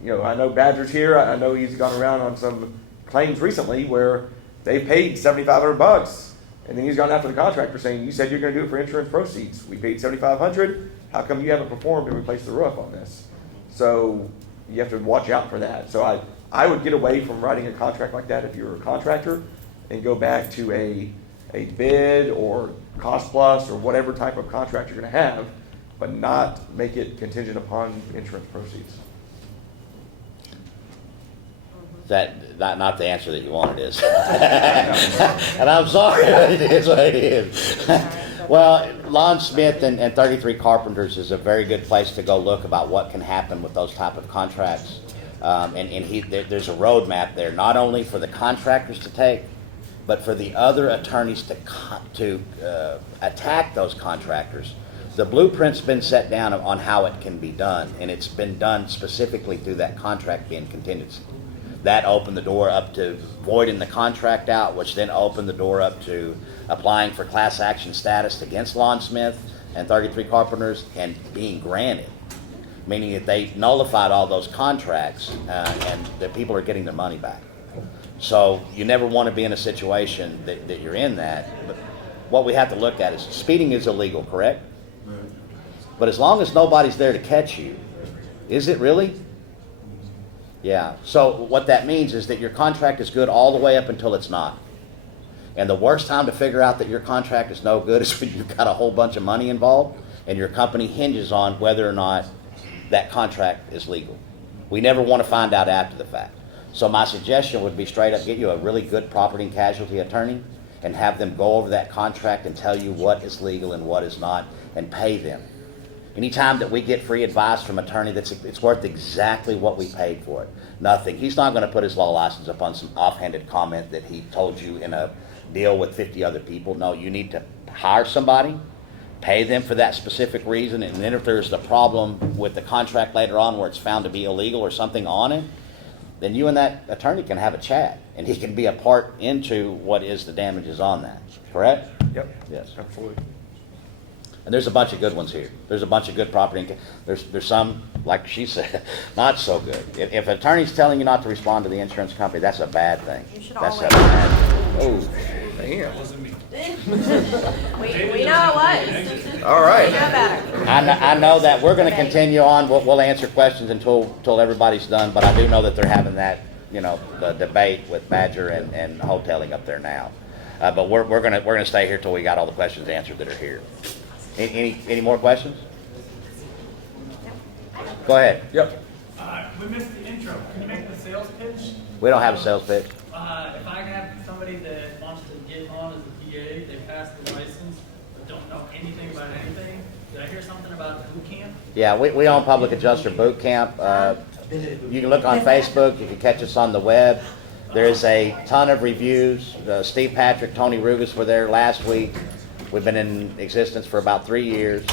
You know, I know Badger's here, I know he's gone around on some claims recently where they paid $7,500, and then he's gone after the contractor saying, you said you're gonna do it for insurance proceeds. We paid $7,500, how come you haven't performed to replace the roof on this? So you have to watch out for that. So I would get away from writing a contract like that if you're a contractor and go back to a bid or cost plus or whatever type of contract you're gonna have, but not make it contingent upon insurance proceeds. That, not the answer that you wanted is. And I'm sorry, it is what it is. Well, Lon Smith and 33 Carpenters is a very good place to go look about what can happen with those type of contracts. There's a roadmap there, not only for the contractors to take, but for the other attorneys to attack those contractors. The blueprint's been set down on how it can be done, and it's been done specifically through that contract being contingency. That opened the door up to voiding the contract out, which then opened the door up to applying for class action status against Lon Smith and 33 Carpenters and being granted, meaning that they nullified all those contracts and that people are getting their money back. So you never want to be in a situation that you're in that. But what we have to look at is speeding is illegal, correct? Right. But as long as nobody's there to catch you, is it really? Yeah. So what that means is that your contract is good all the way up until it's not. And the worst time to figure out that your contract is no good is when you've got a whole bunch of money involved and your company hinges on whether or not that contract is legal. We never want to find out after the fact. So my suggestion would be straight up get you a really good property and casualty attorney and have them go over that contract and tell you what is legal and what is not, and pay them. Anytime that we get free advice from an attorney, it's worth exactly what we paid for it. Nothing. He's not going to put his law license up on some offhanded comment that he told you in a deal with 50 other people. No, you need to hire somebody, pay them for that specific reason, and then if there's the problem with the contract later on where it's found to be illegal or something on it, then you and that attorney can have a chat, and he can be a part into what is the damages on that. Correct? Yep. Yes. Absolutely. And there's a bunch of good ones here. There's a bunch of good property. There's some, like she said, not so good. If an attorney's telling you not to respond to the insurance company, that's a bad thing. You should That's always. a bad. Oh, Damn. We know it was. All We right. know better. I know that we're going to continue on. We'll answer questions until everybody's done. But I do know that they're having that, the debate with Badger and hoteling up there now. But we're gonna stay here till we got all the questions answered that are here. Any more questions? Go ahead. Yep. We missed the intro. Can you make the sales pitch? We don't have a sales pitch. If I have somebody that wants to get on as a PA, they passed the license, but don't know anything about anything, did I hear something about boot camp? Yeah, we own Public Adjuster Boot Camp. You can look on Facebook. You can catch us on the web. There's a ton of reviews. Steve Patrick, Tony Rugas were there last week. We've been in existence for about 3 years,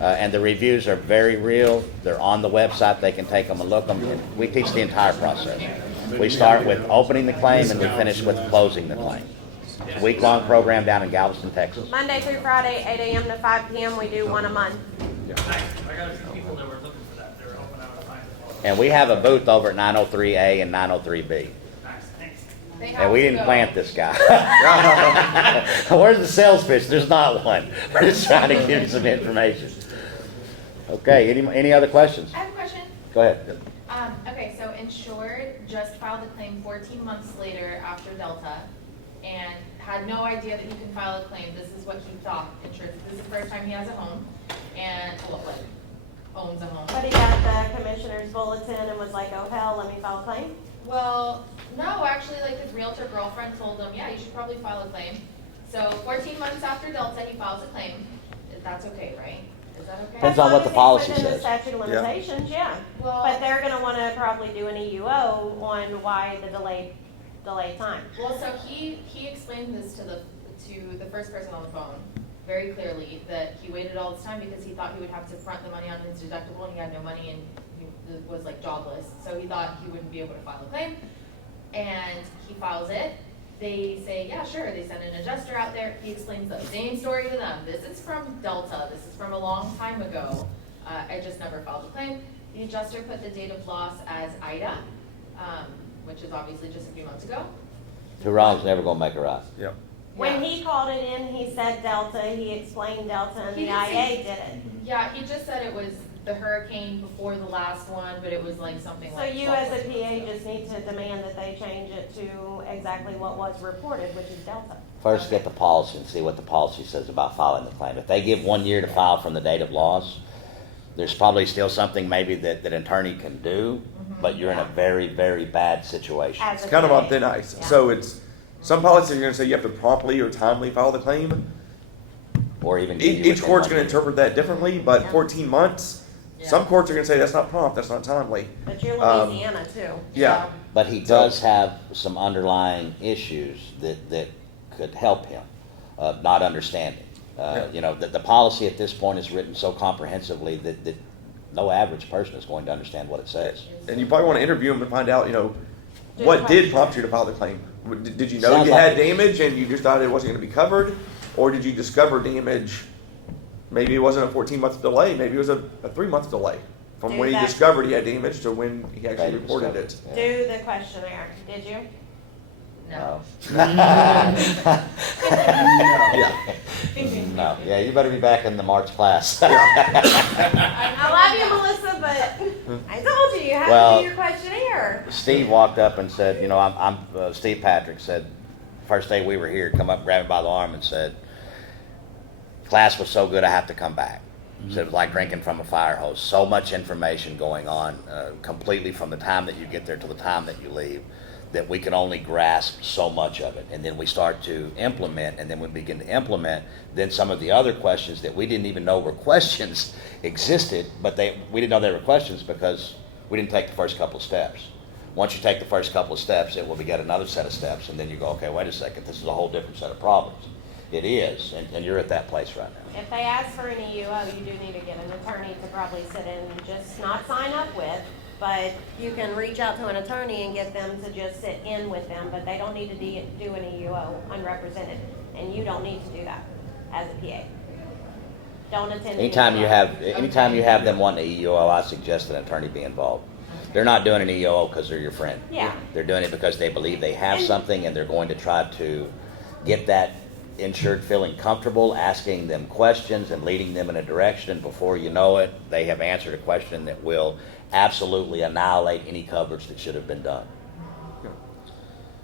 and the reviews are very real. They're on the website. They can take them and look them. And we teach the entire process. We start with opening the claim, and we finish with closing the claim. Week-long program down in Galveston, Texas. Monday through Friday, 8 a.m. to 5 p.m. We do one a month. Nice. I got a few people that were looking for that. They were hoping I would find it. And we have a booth over at 903A and 903B. Nice, thanks. They have And we to didn't go. plant this guy. Where's the sales pitch? There's not one. We're just trying to give you some information. Okay, any other questions? I have a question. Go ahead. Okay, so insured just filed a claim 14 months later after Delta and had no idea that you can file a claim. This is what he thought insurance. This is the first time he has a home and, owns a home. But he got the commissioner's bulletin and was like, oh hell, let me file a claim? Well, no, actually, his realtor girlfriend told him, yeah, you should probably file a claim. So 14 months after Delta, he files a claim. That's okay, right? Is that okay? Depends on what the As long policy as it's within says. the statute of limitations, yeah. Well- But they're gonna wanna probably do an EUO on why the delay time. Well, so he explained this to the first person on the phone very clearly, that he waited all this time because he thought he would have to front the money on his deductible and he had no money and he was jobless. So he thought he wouldn't be able to file a claim, and he files it. They say, yeah, sure. They send an adjuster out there. He explains the same story to them. This is from Delta. This is from a long time ago. I just never filed a claim. The adjuster put the date of loss as Ida, which is obviously just a few months ago. Two wrongs never gonna make a right. Yep. When Yeah. he called it in, he said Delta, he explained Delta, and He the didn't say- IA did it. Yeah, he just said it was the hurricane before the last one, but it was something So like. you 12 as a months PA ago. just need to demand that they change it to exactly what was reported, which is Delta. First, get the policy and see what the policy says about filing the claim. If they give 1 year to file from the date of loss, there's probably still something maybe that an attorney can do, but you're in a very, very bad situation. As It's a kind of PA. on thin ice. Yeah. So it's, some policies are gonna say you have to promptly or timely file the claim. Or even give you Each within court's 1 gonna year. interpret that differently, but Yeah. 14 months, some Yeah. courts are gonna say that's not prompt, that's not timely. But you're Um, Louisiana too. Yeah. But he does have some underlying issues that could help him, not understanding. The policy at this point is written so comprehensively that no average person is going to understand what it says. And you probably wanna interview them to find out, Good what did question. prompt you to file the claim? Did you know Sounds you like had it. damage and you just thought it wasn't gonna be covered? Or did you discover damage? Maybe it wasn't a 14-month delay, maybe it was a 3-month delay. From Do when he that. discovered he had damage to when he actually They reported it. discovered, Do the questionnaire, did you? No. Yeah. No, yeah, you better be back in the March class. I love you, Melissa, but I told you, you have to Well- do your questionnaire. Steve walked up and said, Steve Patrick said, first day we were here, come up, grabbed me by the arm and said, class was so good I have to come back. So it was like drinking from a fire hose. So much information going on, completely from the time that you get there to the time that you leave, that we can only grasp so much of it. And then we start to implement, and then we begin to implement, then some of the other questions that we didn't even know were questions existed, but we didn't know they were questions because we didn't take the first couple of steps. Once you take the first couple of steps, it will beget another set of steps, and then you go, okay, wait a second, this is a whole different set of problems. It is, and you're at that place right now. If they ask for an EUO, you do need to get an attorney to probably sit in, just not sign up with, but you can reach out to an attorney and get them to just sit in with them, but they don't need to do an EUO unrepresented, and you don't need to do that as a PA. Don't attend. Anytime you have them wanting an EUO, I suggest an attorney be involved. They're not doing an EUO because they're your friend. Yeah. They're doing it because they believe they have something, and they're going to try to get that insured feeling comfortable, asking them questions and leading them in a direction, and before you know it, they have answered a question that will absolutely annihilate any coverage that should have been done.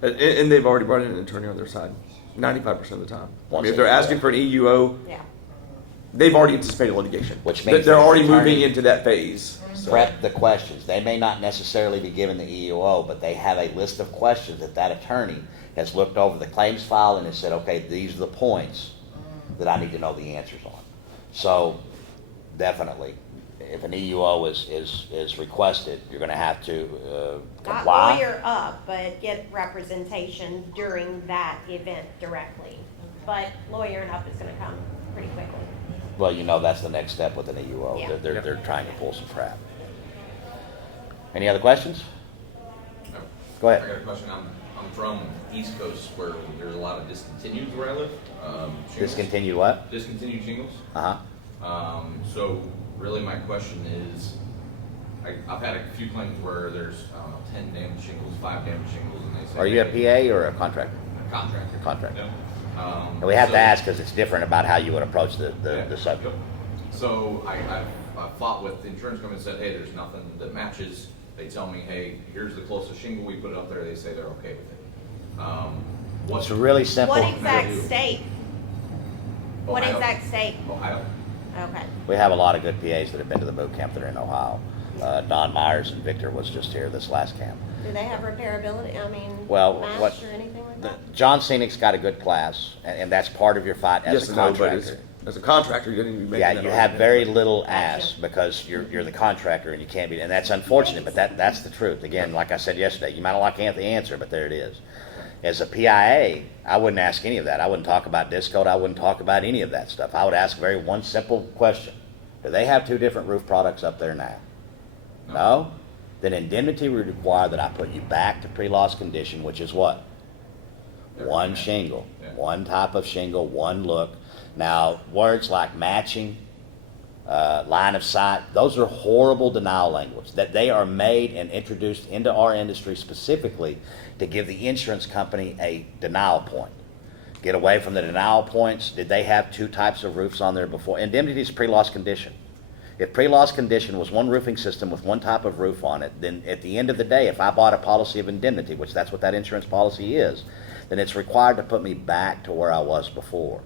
And they've already brought in an attorney on their side, 95% of the time. Once If they're they- asking for an EUO, Yeah. they've already anticipated litigation. Which means they're that the already attorney- moving into that phase. So. Prep the questions. They may not necessarily be given the EUO, but they have a list of questions that attorney has looked over the claims file and has said, okay, these are the points that I need to know the answers on. So definitely, if an EUO is requested, you're going to have to Not comply. lawyer up, but get representation during that event directly. But lawyering up is gonna come pretty quickly. Well, you know that's the next step with an EUO. Yeah. They're trying to pull some crap. Any other questions? Go ahead. I got a question. I'm from East Coast where there's a lot of discontinued where I live. Shingles. Discontinued what? Discontinued shingles. Uh-huh. So really my question is, I've had a few claims where there's, I don't know, 10 damaged shingles, 5 damaged shingles, and they say. Are you a PA or a contractor? Contractor. Contractor. Yep. And we have So- to ask because it's different about how you would approach the subject. So I fought with the insurance company and said, hey, there's nothing that matches. They tell me, hey, here's the closest shingle, we put it up there, they say they're okay with it. It's really simple. What exact state? What Ohio. exact state? Ohio. Okay. We have a lot of good PAs that have been to the boot camp that are in Ohio. Don Myers and Victor was just here this last camp. Do they have repairability, Well, match or anything like that? John Scenic's got a good class, and that's part of your fight as Yes a and no, but contractor. as a contractor, you didn't even make Yeah, that you have argument. very little Gotcha. ask because you're the contractor and you can't be, and that's unfortunate, but that's the truth. Again, like I said yesterday, you might not like the answer, but there it is. As a PIA, I wouldn't ask any of that. I wouldn't talk about disc code. I wouldn't talk about any of that stuff. I would ask one simple question. Do they have 2 different roof products up there now? No? Then indemnity would require that I put you back to pre-loss condition, which is what? One shingle, Yeah. one type of shingle, one look. Now, words like matching, line of sight, those are horrible denial language that they are made and introduced into our industry specifically to give the insurance company a denial point. Get away from the denial points. Did they have 2 types of roofs on there before? Indemnity is pre-loss condition. If pre-loss condition was one roofing system with one type of roof on it, then at the end of the day, if I bought a policy of indemnity, which that's what that insurance policy is, then it's required to put me back to where I was before.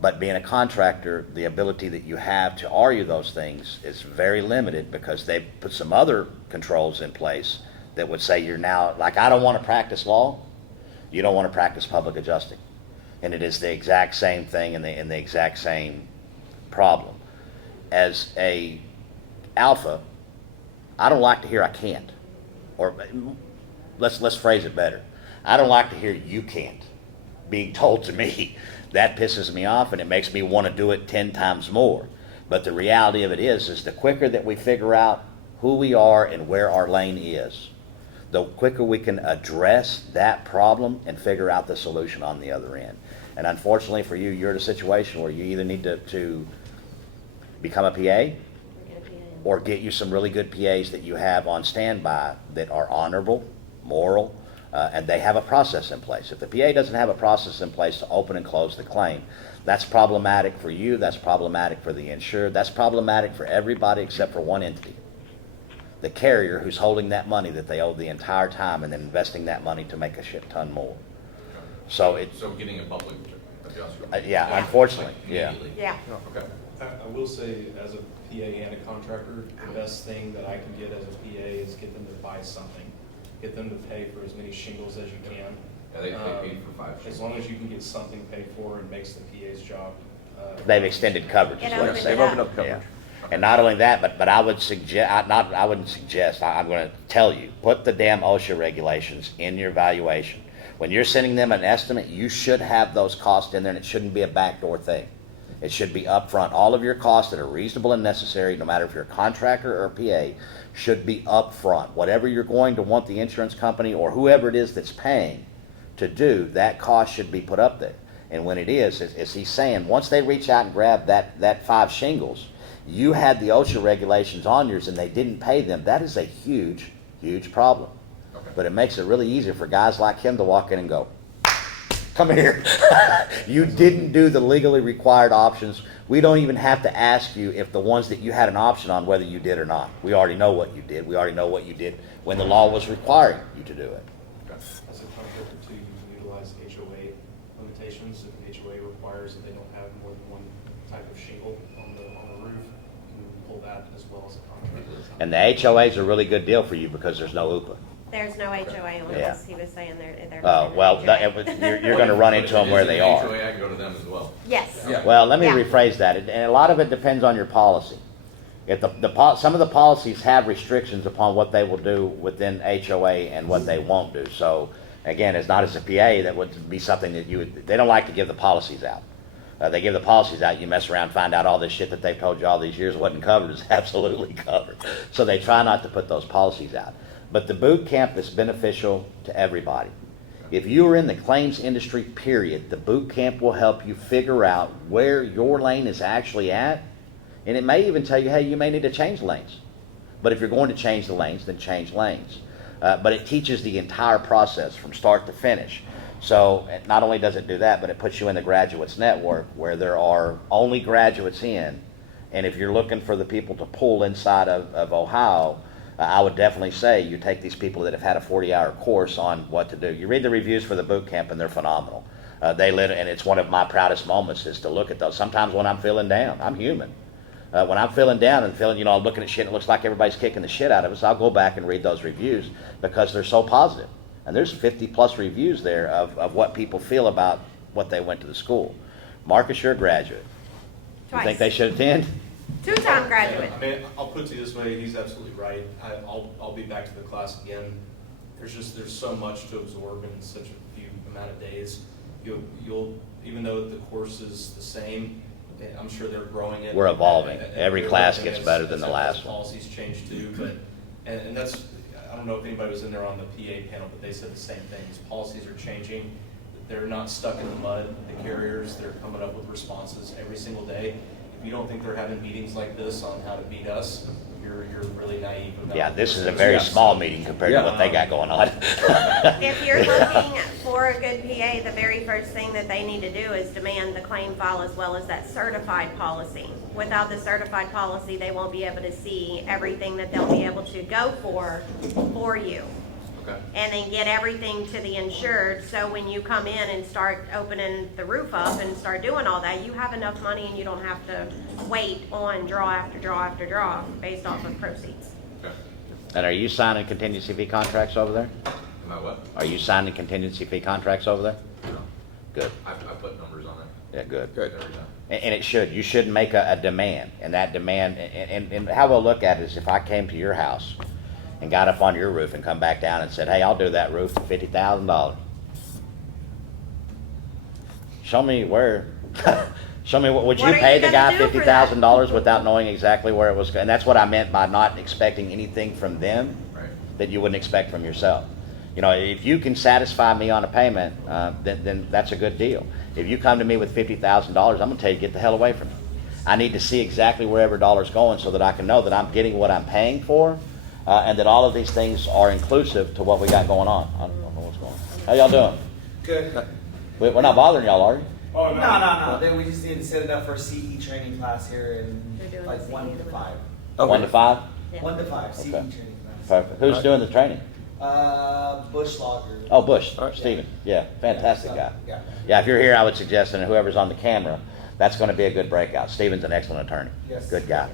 But being a contractor, the ability that you have to argue those things is very limited because they've put some other controls in place that would say you're now, like I don't want to practice law, you don't want to practice public adjusting. And it is the exact same thing and the exact same problem. As a alpha, I don't like to hear I can't. Or let's phrase it better. I don't like to hear you can't being told to me. That pisses me off and it makes me want to do it 10 times more. But the reality of it is the quicker that we figure out who we are and where our lane is, the quicker we can address that problem and figure out the solution on the other end. And unfortunately for you, you're in a situation where you either need to become a PA or get you some really good PAs that you have on standby that are honorable, moral, and they have a process in place. If the PA doesn't have a process in place to open and close the claim, that's problematic for you, that's problematic for the insured, that's problematic for everybody except for one entity. The carrier who's holding that money that they owe the entire time and then investing that money to make a shit ton more. So So getting a public adjuster. yeah, unfortunately, yeah. Immediately. Yeah. Okay. I will say, as a PA and a contractor, the best thing that I can get as a PA is get them to buy something. Get them to pay for as many shingles as you can. Yeah, they paid for 5 As long as you can get something paid for and makes the PA's job. They've extended coverage, is It what I'm opened saying. it up. Open up coverage. Yeah. And not only that, but I would suggest, I wouldn't suggest, I'm going to tell you, put the damn OSHA regulations in your valuation. When you're sending them an estimate, you should have those costs in there, and it shouldn't be a backdoor thing. It should be upfront. All of your costs that are reasonable and necessary, no matter if you're a contractor or a PA, should be upfront. Whatever you're going to want the insurance company or whoever it is that's paying to do, that cost should be put up there. And when it is, as he's saying, once they reach out and grab that 5 shingles, you had the OSHA regulations on yours and they didn't pay them. That is a huge, huge problem. Okay. But it makes it really easy for guys like him to walk in and go, come here. You didn't do the legally required options. We don't even have to ask you if the ones that you had an option on, whether you did or not. We already know what you did. We already know what you did when the law was requiring you to do it. As a contractor too, you can utilize HOA limitations. If an HOA requires that they don't have more than one type of shingle on the roof, you can pull that as well as a contractor. And the HOA is a really good deal for you because there's no UPA. There's no HOA on Yeah. this. He was saying they're. Well, HOA. you're going to run But into them if where it is they an are. HOA, I can go to them as well. Yes. Yeah. Well, let me Yeah. rephrase that. And a lot of it depends on your policy. If some of the policies have restrictions upon what they will do within HOA and what they won't do. So again, it's not as a PA, that would be something that they don't like to give the policies out. They give the policies out, you mess around, find out all this shit that they've told you all these years wasn't covered is absolutely covered. So they try not to put those policies out. But the boot camp is beneficial to everybody. If you are in the claims industry, period, the boot camp will help you figure out where your lane is actually at. And it may even tell you, hey, you may need to change lanes. But if you're going to change the lanes, then change lanes. But it teaches the entire process from start to finish. So not only does it do that, but it puts you in the graduates network where there are only graduates in. And if you're looking for the people to pull inside of Ohio, I would definitely say you take these people that have had a 40-hour course on what to do. You read the reviews for the boot camp and they're phenomenal. And it's one of my proudest moments is to look at those. Sometimes when I'm feeling down, I'm human. When I'm feeling down and feeling, I'm looking at shit and it looks like everybody's kicking the shit out of us, I'll go back and read those reviews because they're so positive. And there's 50+ reviews there of what people feel about what they went to the school. Marcus, you're a graduate. You think they should attend? 2-time graduate. I mean, I'll put it to you this way, he's absolutely right. I'll be back to the class again. There's so much to absorb in such a few amount of days. You'll even though the course is the same, I'm sure they're growing it. We're evolving. Every They're class evolving gets as- better than as the the last one. Policies change too, but, and that's, I don't know if anybody was in there on the PA panel, but they said the same thing. These policies are changing. They're not stuck in the mud, the carriers. They're coming up with responses every single day. If you don't think they're having meetings like this on how to beat us, you're really naive about. Yeah, this is a very small meeting compared to what they got going on. If you're looking for a good PA, the very first thing that they need to do is demand the claim file as well as that certified policy. Without the certified policy, they won't be able to see everything that they'll be able to go for you. Okay. And then get everything to the insured, so when you come in and start opening the roof up and start doing all that, you have enough money and you don't have to wait on draw after draw after draw based off of proceeds. Okay. And are you signing contingency fee contracts over there? Am I what? Are you signing contingency fee contracts over there? No. Good. I put numbers on it. Yeah, good. Good. Every time. And it should. You should make a demand. And that demand, and how we'll look at it is if I came to your house and got up on your roof and come back down and said, hey, I'll do that roof for $50,000. Show me where, show me, would you What are pay you the guy gonna do for that? $50,000 without knowing exactly where it was going? And that's what I meant by not expecting anything from them Right. that you wouldn't expect from yourself. If you can satisfy me on a payment, then that's a good deal. If you come to me with $50,000, I'm going to tell you, get the hell away from me. I need to see exactly where every dollar's going so that I can know that I'm getting what I'm paying for, and that all of these things are inclusive to what we got going on. I don't know what's going on. How y'all doing? Good. We're not bothering y'all, are you? Oh, no. Then we just need to set it up for CE training class here They're in doing like CE 1 to in a 5. Okay. 1 to 5? Yeah. 1 to 5 CE Okay. training class. Perfect. Who's doing the training? Bush Logger. Oh, Bush, All right. Stephen, yeah, fantastic so, guy. Yeah. Yeah, if you're here, I would suggest, and whoever's on the camera, that's gonna be a good breakout. Stephen's an excellent attorney. Yes. Good guy.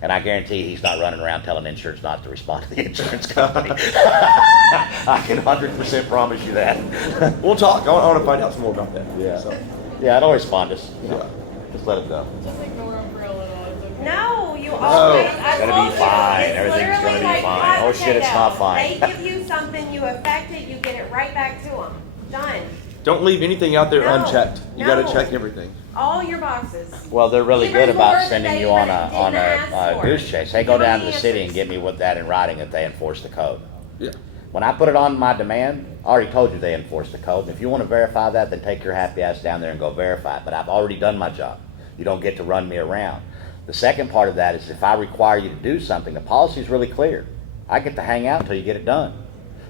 And I guarantee he's not running around telling insurance not to respond to the insurance company. I can 100% promise you that. We'll talk. I want to find out some more about that. Yeah. So, Yeah, I'd always respond, just, yeah. just let it go. Just ignore them for a little, it's okay. No, you always, I It's gonna told be you, fine. it's Everything's literally gonna be like fine. hot Oh, shit, it's not potato. fine. They give you something, you affect it, you get it right back to them. Done. Don't leave anything out there No, unchecked. You got to no. check everything. All your boxes. Well, they're really Even good more about than sending they you on didn't ask a for. goose chase. Hey, go Give them down to the the city and answers. get me with that in writing if they enforce the code. Yeah. When I put it on my demand, I already told you they enforce the code. If you want to verify that, then take your happy ass down there and go verify it. But I've already done my job. You don't get to run me around. The second part of that is if I require you to do something, the policy is really clear. I get to hang out until you get it done.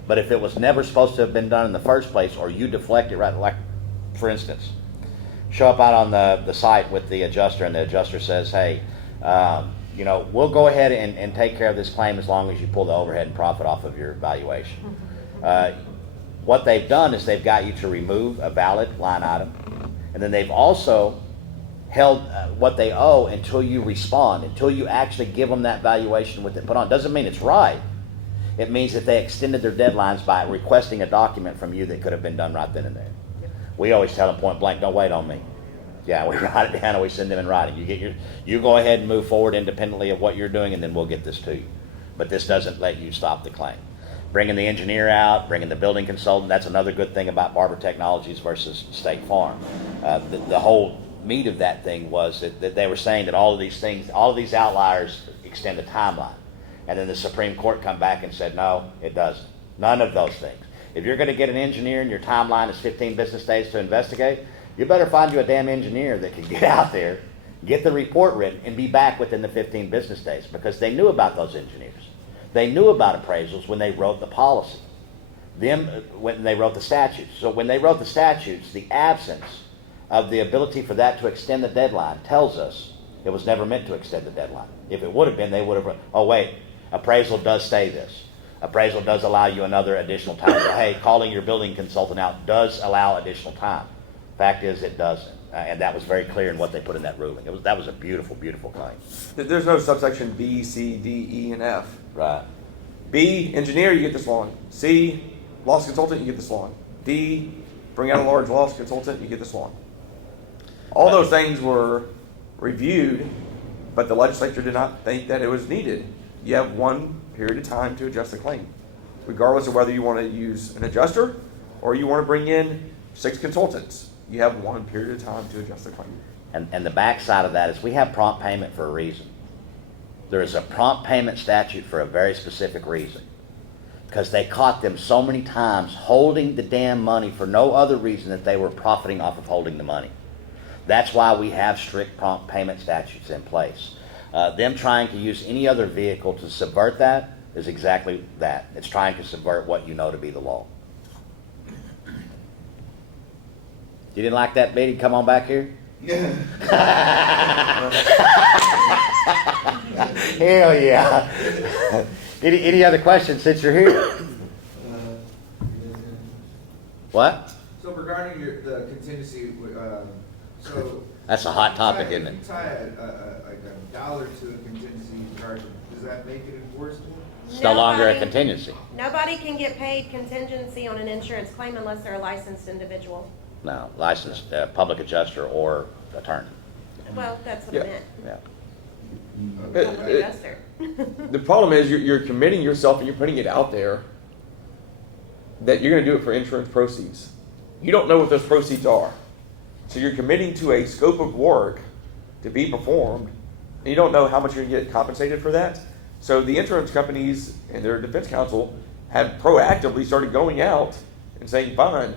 But if it was never supposed to have been done in the first place, or you deflect it, right, like, for instance, show up out on the site with the adjuster, and the adjuster says, hey, we'll go ahead and take care of this claim as long as you pull the overhead and profit off of your valuation. What they've done is they've got you to remove a valid line item, and then they've also held what they owe until you respond, until you actually give them that valuation with it put on. Doesn't mean it's right. It means that they extended their deadlines by requesting a document from you that could have been done right then and there. We always tell them point blank, don't wait on me. Yeah, we write it down and we send them in writing. You go ahead and move forward independently of what you're doing, and then we'll get this to you. But this doesn't let you stop the claim. Bringing the engineer out, bringing the building consultant, that's another good thing about Barber Technologies versus State Farm. The whole meat of that thing was that they were saying that all of these things, all of these outliers extend the timeline. And then the Supreme Court come back and said, no, it doesn't. None of those things. If you're going to get an engineer and your timeline is 15 business days to investigate, you better find you a damn engineer that can get out there, get the report written, and be back within the 15 business days, because they knew about those engineers. They knew about appraisals when they wrote the policy, when they wrote the statutes. So when they wrote the statutes, the absence of the ability for that to extend the deadline tells us it was never meant to extend the deadline. If it would have been, they would have, oh wait, appraisal does say this. Appraisal does allow you another additional time. Hey, calling your building consultant out does allow additional time. Fact is, it doesn't. And that was very clear in what they put in that ruling. That was a beautiful, beautiful claim. There's no subsection B, C, D, E, and F. Right. B, engineer, you get this lawn. C, loss consultant, you get this lawn. D, bring out a large loss consultant, you get this lawn. All those things were reviewed, but the legislature did not think that it was needed. You have one period of time to adjust the claim, regardless of whether you want to use an adjuster or you want to bring in 6 consultants. You have one period of time to adjust the claim. And the backside of that is we have prompt payment for a reason. There is a prompt payment statute for a very specific reason. Because they caught them so many times holding the damn money for no other reason that they were profiting off of holding the money. That's why we have strict prompt payment statutes in place. Them trying to use any other vehicle to subvert that is exactly that. It's trying to subvert what you know to be the law. You didn't like that meeting? Come on back here. Hell yeah. Any other questions since you're here? What? So regarding the contingency, so. That's a hot topic, isn't it? If you tie like a dollar to a contingency charge, does that make it enforceable? It's no longer a Nobody- contingency. Nobody can get paid contingency on an insurance claim unless they're a licensed individual. No, licensed public adjuster or attorney. Well, that's what Yeah. I meant. Yeah. Public adjuster. The problem is you're committing yourself and you're putting it out there that you're going to do it for insurance proceeds. You don't know what those proceeds are. So you're committing to a scope of work to be performed, and you don't know how much you're going to get compensated for that. So the insurance companies and their defense counsel have proactively started going out and saying, fine,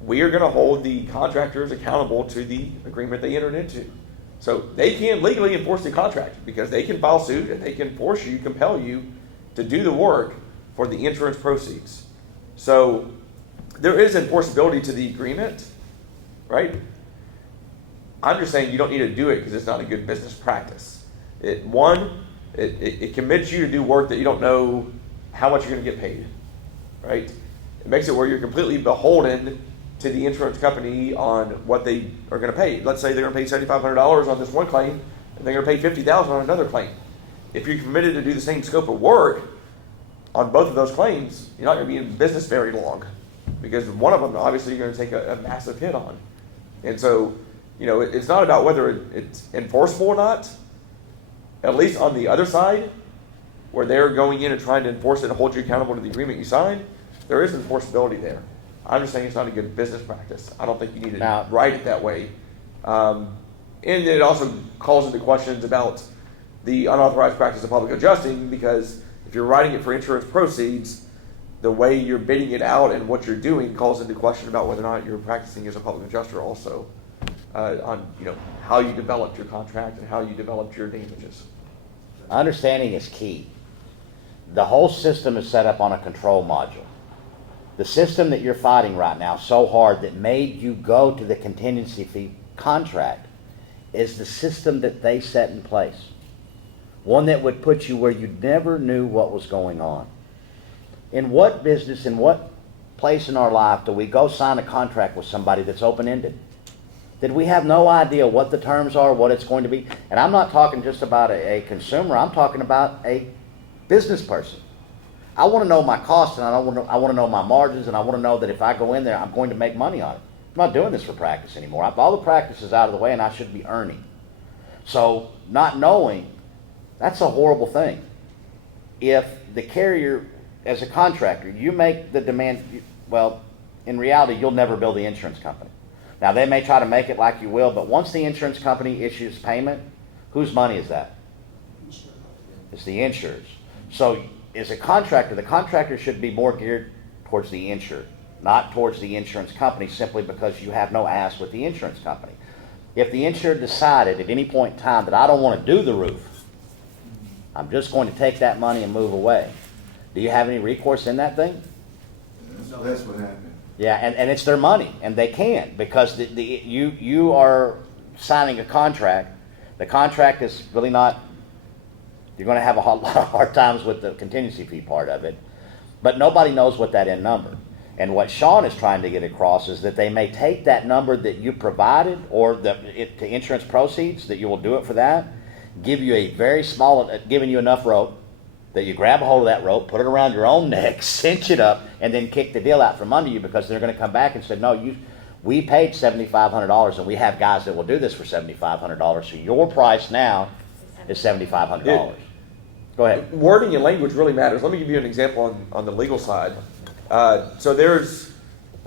we are going to hold the contractors accountable to the agreement they entered into. So they can legally enforce the contract because they can file suit and they can force you, compel you to do the work for the insurance proceeds. So there is enforceability to the agreement, right? I'm just saying you don't need to do it because it's not a good business practice. It commits you to do work that you don't know how much you're going to get paid. right? It makes it where you're completely beholden to the insurance company on what they are going to pay. Let's say they're going to pay $7,500 on this one claim, and they're going to pay $50,000 on another claim. If you're committed to do the same scope of work on both of those claims, you're not going to be in business very long, because one of them obviously you're going to take a massive hit on. And so, it's not about whether it's enforceable or not. At least on the other side, where they're going in and trying to enforce it and hold you accountable to the agreement you signed, there is enforceability there. I'm just saying it's not a good business practice. I don't think you need to write it that way. And it also calls into questions about the unauthorized practice of public adjusting, because if you're writing it for insurance proceeds, the way you're bidding it out and what you're doing calls into question about whether or not you're practicing as a public adjuster also, on how you developed your contract and how you developed your damages. Understanding is key. The whole system is set up on a control module. The system that you're fighting right now so hard that made you go to the contingency fee contract is the system that they set in place. One that would put you where you never knew what was going on. In what business, in what place in our life do we go sign a contract with somebody that's open-ended? That we have no idea what the terms are, what it's going to be? And I'm not talking just about a consumer, I'm talking about a business person. I want to know my costs, and I want to know my margins, and I want to know that if I go in there, I'm going to make money on it. I'm not doing this for practice anymore. All the practice is out of the way, and I should be earning. So not knowing, that's a horrible thing. If the carrier, as a contractor, you make the demand, well, in reality, you'll never bill the insurance company. Now, they may try to make it like you will, but once the insurance company issues payment, whose money is that? It's the insurer's. So as a contractor, the contractor should be more geared towards the insured, not towards the insurance company, simply because you have no ass with the insurance company. If the insured decided at any point in time that I don't want to do the roof, I'm just going to take that money and move away, do you have any recourse in that thing? That's what happened. Yeah, and it's their money, and they can, because you are signing a contract. The contract is really not, you're going to have a lot of hard times with the contingency fee part of it, but nobody knows what that end number. And what Shaun is trying to get across is that they may take that number that you provided, or to insurance proceeds, that you will do it for that, give you a very small, giving you enough rope, that you grab a hold of that rope, put it around your own neck, cinch it up, and then kick the deal out from under you, because they're going to come back and say, no, we paid $7,500, and we have guys that will do this for $7,500, so your price now is $7,500. Go ahead. Wording and language really matters. Let me give you an example on the legal side. So there's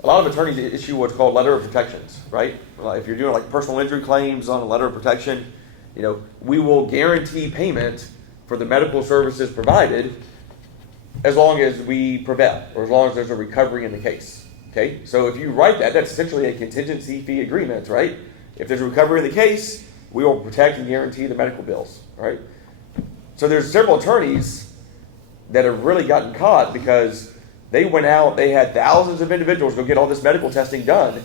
a lot of attorneys that issue what's called letter of protections, right? If you're doing like personal injury claims on a letter of protection, we will guarantee payment for the medical services provided as long as we prevail, or as long as there's a recovery in the case. Okay? So if you write that, that's essentially a contingency fee agreement, right? If there's a recovery in the case, we will protect and guarantee the medical bills, right? So there's several attorneys that have really gotten caught because they went out, they had thousands of individuals go get all this medical testing done.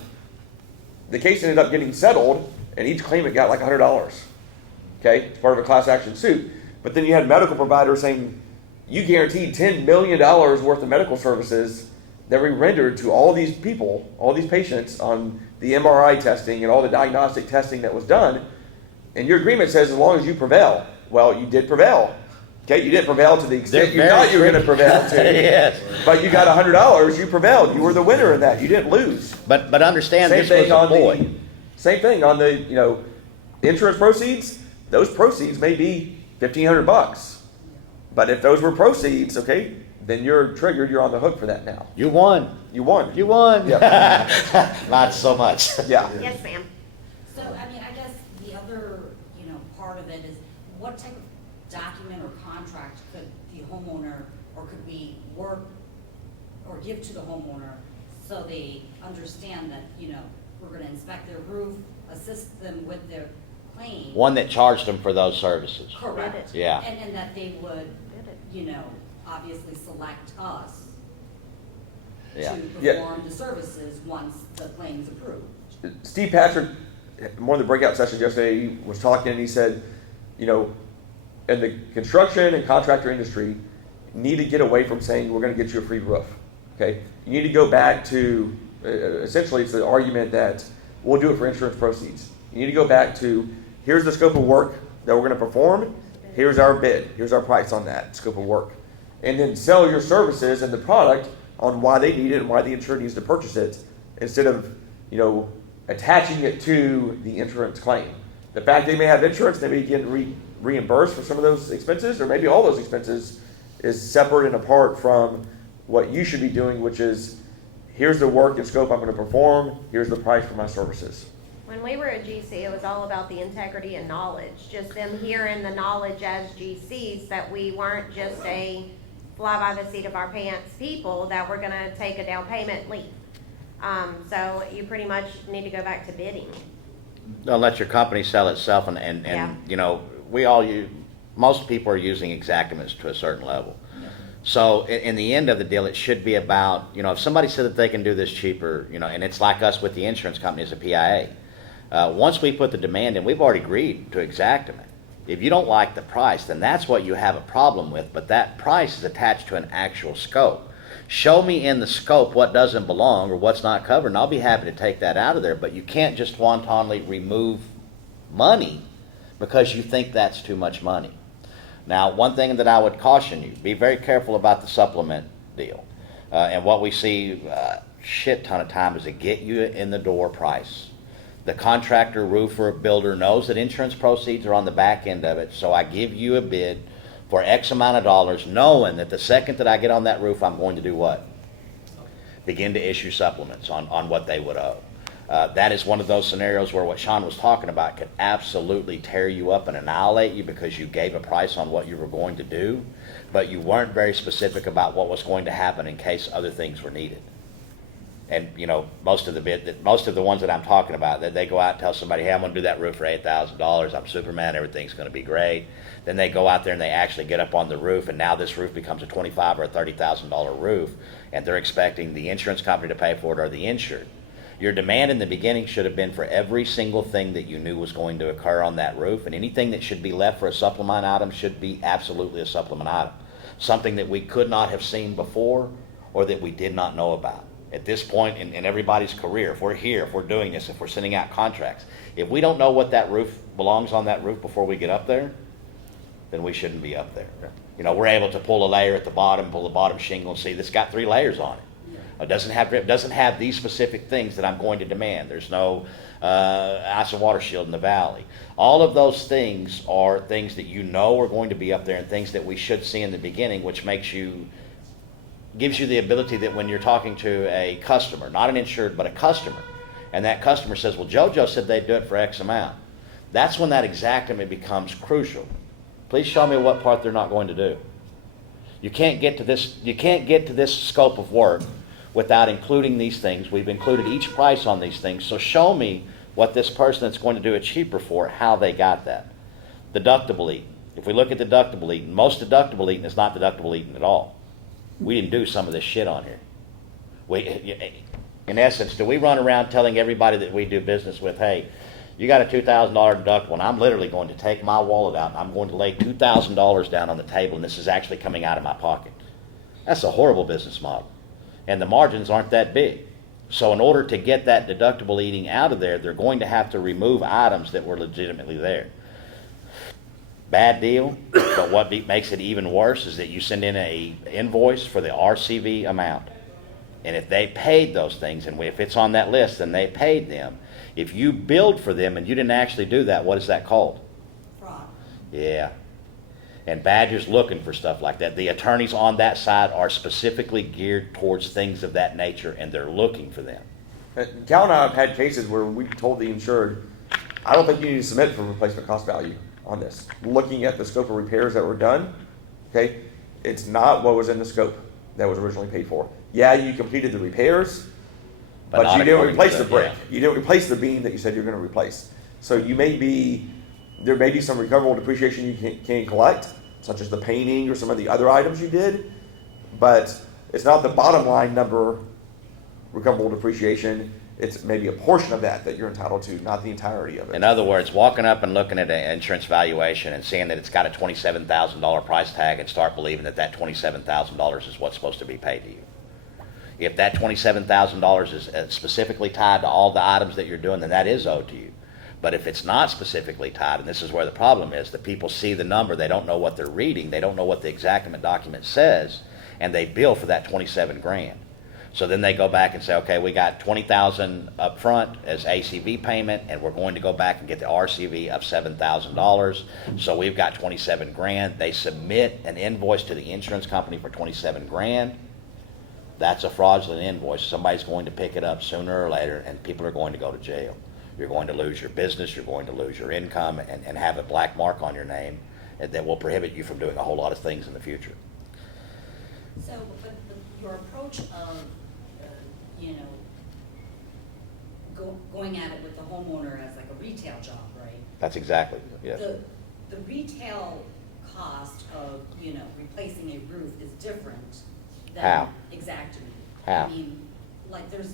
The case ended up getting settled, and each claimant got like $100. Okay? It's part of a class action suit. But then you had medical providers saying, you guaranteed $10 million worth of medical services that we rendered to all these people, all these patients, on the MRI testing and all the diagnostic testing that was done. And your agreement says as long as you prevail. Well, you did prevail. Okay, you didn't prevail to the extent you thought you were going to prevail to. Yes. But you got $100. You prevailed. You were the winner in that. You didn't lose. But understand, this was a boy. Same thing on the insurance proceeds. Those proceeds may be $1,500. But if those were proceeds, okay, then you're triggered. You're on the hook for that now. You won. You won. You won. Yeah. Not so much. Yeah. Yes, ma'am. So, I mean, I guess the other, part of it is what type of document or contract could the homeowner, or could we work or give to the homeowner so they understand that, we're going to inspect their roof, assist them with their claim. One that charged them for those services. Correct. Yeah. And that they would, obviously select us Yeah. to perform the services once the claim is approved. Steve Patrick, in one of the breakout sessions yesterday, he was talking and he said, in the construction and contractor industry, need to get away from saying we're going to get you a free roof. Okay, you need to go back to, essentially it's the argument that we'll do it for insurance proceeds. You need to go back to, here's the scope of work that we're going to perform, here's our bid, here's our price on that scope of work. And then sell your services and the product on why they need it and why the insurer needs to purchase it, instead of, attaching it to the insurance claim. The fact they may have insurance, they may get reimbursed for some of those expenses, or maybe all those expenses is separate and apart from what you should be doing, which is, here's the work and scope I'm going to perform, here's the price for my services. When we were at GC, it was all about the integrity and knowledge, just them hearing the knowledge as GCs, that we weren't just a fly by the seat of our pants people that were gonna take a down payment and leave. So you pretty much need to go back to bidding. Don't let your company sell itself, and Yeah. most people are using exactness to a certain level. So in the end of the deal, it should be about, if somebody said that they can do this cheaper, and it's like us with the insurance company as a PIA. Once we put the demand in, we've already agreed to exactament. If you don't like the price, then that's what you have a problem with, but that price is attached to an actual scope. Show me in the scope what doesn't belong or what's not covered, and I'll be happy to take that out of there, but you can't just wantonly remove money because you think that's too much money. Now, one thing that I would caution you, be very careful about the supplement deal. And what we see shit ton of time is to get you in the door price. The contractor, roofer, builder knows that insurance proceeds are on the back end of it, so I give you a bid for X amount of dollars, knowing that the second that I get on that roof, I'm going to do what? Begin to issue supplements on what they would owe. That is one of those scenarios where what Shaun was talking about could absolutely tear you up and annihilate you because you gave a price on what you were going to do, but you weren't very specific about what was going to happen in case other things were needed. And most of the ones that I'm talking about, that they go out and tell somebody, hey, I'm going to do that roof for $8,000. I'm Superman. Everything's going to be great. Then they go out there and they actually get up on the roof, and now this roof becomes a $25,000 or a $30,000 roof, and they're expecting the insurance company to pay for it or the insured. Your demand in the beginning should have been for every single thing that you knew was going to occur on that roof, and anything that should be left for a supplement item should be absolutely a supplement item. Something that we could not have seen before or that we did not know about. At this point in everybody's career, if we're here, if we're doing this, if we're sending out contracts, if we don't know what that roof belongs on that roof before we get up there, then we shouldn't be up there. We're able to pull a layer at the bottom, pull the bottom shingle, and see this got 3 layers on it. It doesn't have these specific things that I'm going to demand. There's no ice and water shield in the valley. All of those things are things that are going to be up there and things that we should see in the beginning, which gives you the ability that when you're talking to a customer, not an insured, but a customer, and that customer says, well, JoJo said they'd do it for X amount. That's when that exactament becomes crucial. Please show me what part they're not going to do. You can't get to this scope of work without including these things. We've included each price on these things, so show me what this person that's going to do it cheaper for, how they got that. Deductible eating. If we look at deductible eating, most deductible eating is not deductible eating at all. We didn't do some of this shit on here. In essence, do we run around telling everybody that we do business with, hey, you got a $2,000 deductible, and I'm literally going to take my wallet out, and I'm going to lay $2,000 down on the table, and this is actually coming out of my pocket? That's a horrible business model. And the margins aren't that big. So in order to get that deductible eating out of there, they're going to have to remove items that were legitimately there. Bad deal, but what makes it even worse is that you send in a invoice for the RCV amount. And if they paid those things, and if it's on that list, then they paid them. If you billed for them and you didn't actually do that, what is that called? Fraud. Yeah. And Badger's looking for stuff like that. The attorneys on that side are specifically geared towards things of that nature, and they're looking for them. Cal and I have had cases where we told the insured, I don't think you need to submit for replacement cost value on this. Looking at the scope of repairs that were done, okay, it's not what was in the scope that was originally paid for. Yeah, you completed the repairs, but you didn't replace the brick. Yeah. You didn't replace the beam that you said you're going to replace. So there may be some recoverable depreciation you can collect, such as the painting or some of the other items you did, but it's not the bottom line number recoverable depreciation. It's maybe a portion of that you're entitled to, not the entirety of it. In other words, walking up and looking at an insurance valuation and seeing that it's got a $27,000 price tag and start believing that $27,000 is what's supposed to be paid to you. If that $27,000 is specifically tied to all the items that you're doing, then that is owed to you. But if it's not specifically tied, and this is where the problem is, the people see the number, they don't know what they're reading, they don't know what the exactament document says, and they bill for that 27 grand. So then they go back and say, okay, we got 20,000 up front as ACV payment, and we're going to go back and get the RCV of $7,000. So we've got 27 grand. They submit an invoice to the insurance company for 27 grand. That's a fraudulent invoice. Somebody's going to pick it up sooner or later, and people are going to go to jail. You're going to lose your business, you're going to lose your income, and have a black mark on your name that will prohibit you from doing a whole lot of things in the future. So, but your approach of, you know, going at it with the homeowner as like a retail job, right? That's exactly, yes. The retail cost of, you know, replacing a roof is different than. How? Exactly. How? I mean, like, there's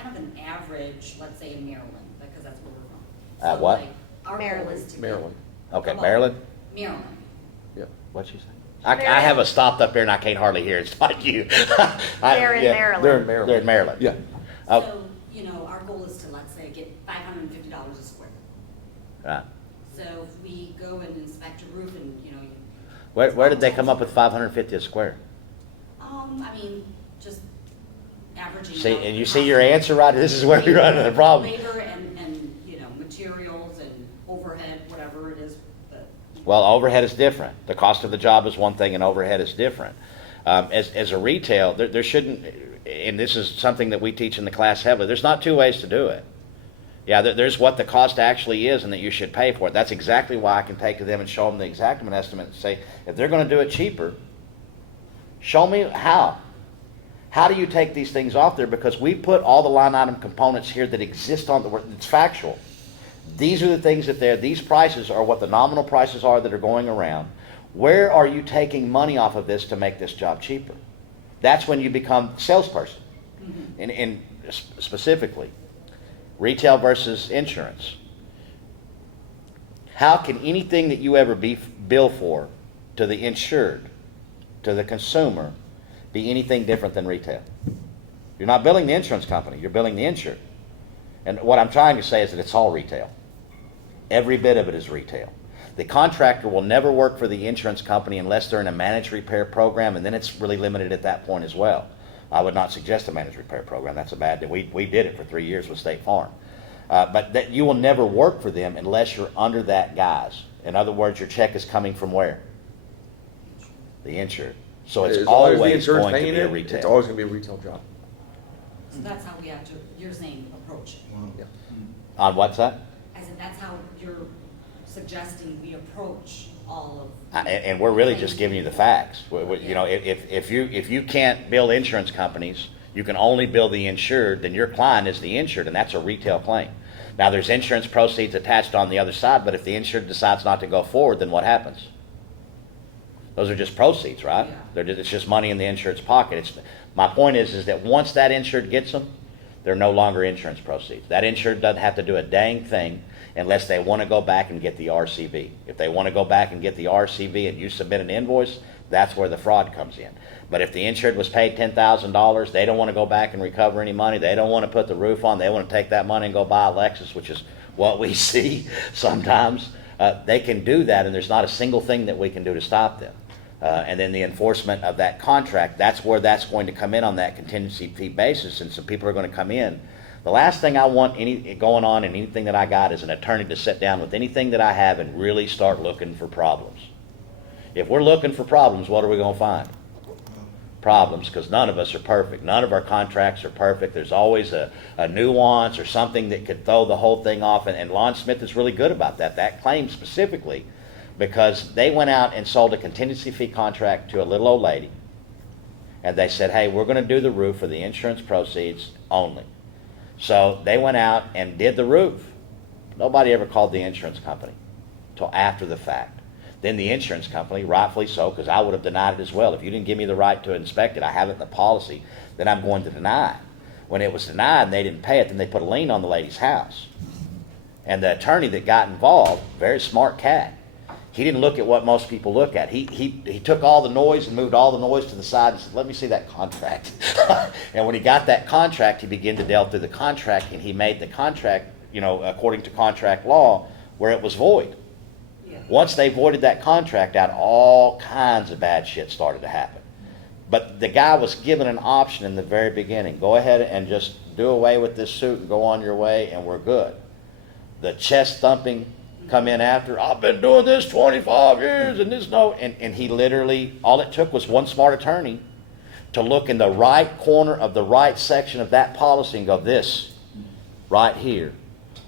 kind of an average, let's say in Maryland, because that's where we're from. So, What? like, our goal Maryland. is to get- Maryland. Okay, Come on. Maryland? Maryland. Yep. What'd she say? I have a stopped up here and I can't hardly hear. It's like you. They're in Maryland. They're in Maryland. They're in Maryland. Yeah. Oh. So, you know, our goal is to, let's say, get $550 a square. Right. So if we go and inspect a roof and, you know. Where did they come up with 550 a square? I mean, just averaging. See, out and you the see cost your of answer right. This is where you're running the problem. Labor and, you know, materials and overhead, whatever it is, but. Well, overhead is different. The cost of the job is one thing, and overhead is different. As a retail, there shouldn't, and this is something that we teach in the class heavily. There's not two ways to do it. Yeah, there's what the cost actually is, and that you should pay for it. That's exactly why I can take to them and show them the exactment estimate and say, if they're going to do it cheaper, show me how. How do you take these things off there? Because we put all the line item components here that exist on the, it's factual. These are the things that they're, these prices are what the nominal prices are that are going around. Where are you taking money off of this to make this job cheaper? That's when you become salesperson. Mm-hmm. And specifically, retail versus insurance. How can anything that you ever bill for to the insured, to the consumer, be anything different than retail? You're not billing the insurance company, you're billing the insured. And what I'm trying to say is that it's all retail. Every bit of it is retail. The contractor will never work for the insurance company unless they're in a managed repair program, and then it's really limited at that point as well. I would not suggest a managed repair program. That's a bad deal. We did it for 3 years with State Farm. But that you will never work for them unless you're under that guise. In other words, your check is coming from where? The insured. So it's As long as the always insurance going to paying be a it, retail. it's always going to be a retail job. So that's how we have to, you're saying approach it. Yeah. On what's that? I said, that's how you're suggesting we approach all of. And we're really just giving you the facts. You know, if you can't bill insurance companies, you can only bill the insured, then your client is the insured, and that's a retail claim. Now, there's insurance proceeds attached on the other side, but if the insured decides not to go forward, then what happens? Those are just proceeds, right? Yeah. It's just money in the insured's pocket. My point is that once that insured gets them, they're no longer insurance proceeds. That insured doesn't have to do a dang thing unless they want to go back and get the RCV. If they want to go back and get the RCV and you submit an invoice, that's where the fraud comes in. But if the insured was paid $10,000, they don't want to go back and recover any money. They don't want to put the roof on. They want to take that money and go buy a Lexus, which is what we see sometimes. They can do that, and there's not a single thing that we can do to stop them. And then the enforcement of that contract, that's where that's going to come in on that contingency fee basis, and some people are going to come in. The last thing I want going on in anything that I got is an attorney to sit down with anything that I have and really start looking for problems. If we're looking for problems, what are we going to find? Problems, because none of us are perfect. None of our contracts are perfect. There's always a nuance or something that could throw the whole thing off, and Lon Smith is really good about that claim specifically, because they went out and sold a contingency fee contract to a little old lady, and they said, hey, we're going to do the roof for the insurance proceeds only. So they went out and did the roof. Nobody ever called the insurance company until after the fact. Then the insurance company, rightfully so, because I would have denied it as well. If you didn't give me the right to inspect it, I have it in the policy, then I'm going to deny it. When it was denied and they didn't pay it, then they put a lien on the lady's house. And the attorney that got involved, very smart cat, He didn't look at what most people look at. He took all the noise and moved all the noise to the side and said, let me see that contract. And when he got that contract, he began to delve through the contract, and he made the contract, according to contract law, where it was void. Once they voided that contract out, all kinds of bad shit started to happen. But the guy was given an option in the very beginning. Go ahead and just do away with this suit and go on your way, and we're good. The chest thumping come in after, I've been doing this 25 years, and this and he literally, all it took was one smart attorney to look in the right corner of the right section of that policy and go, this right here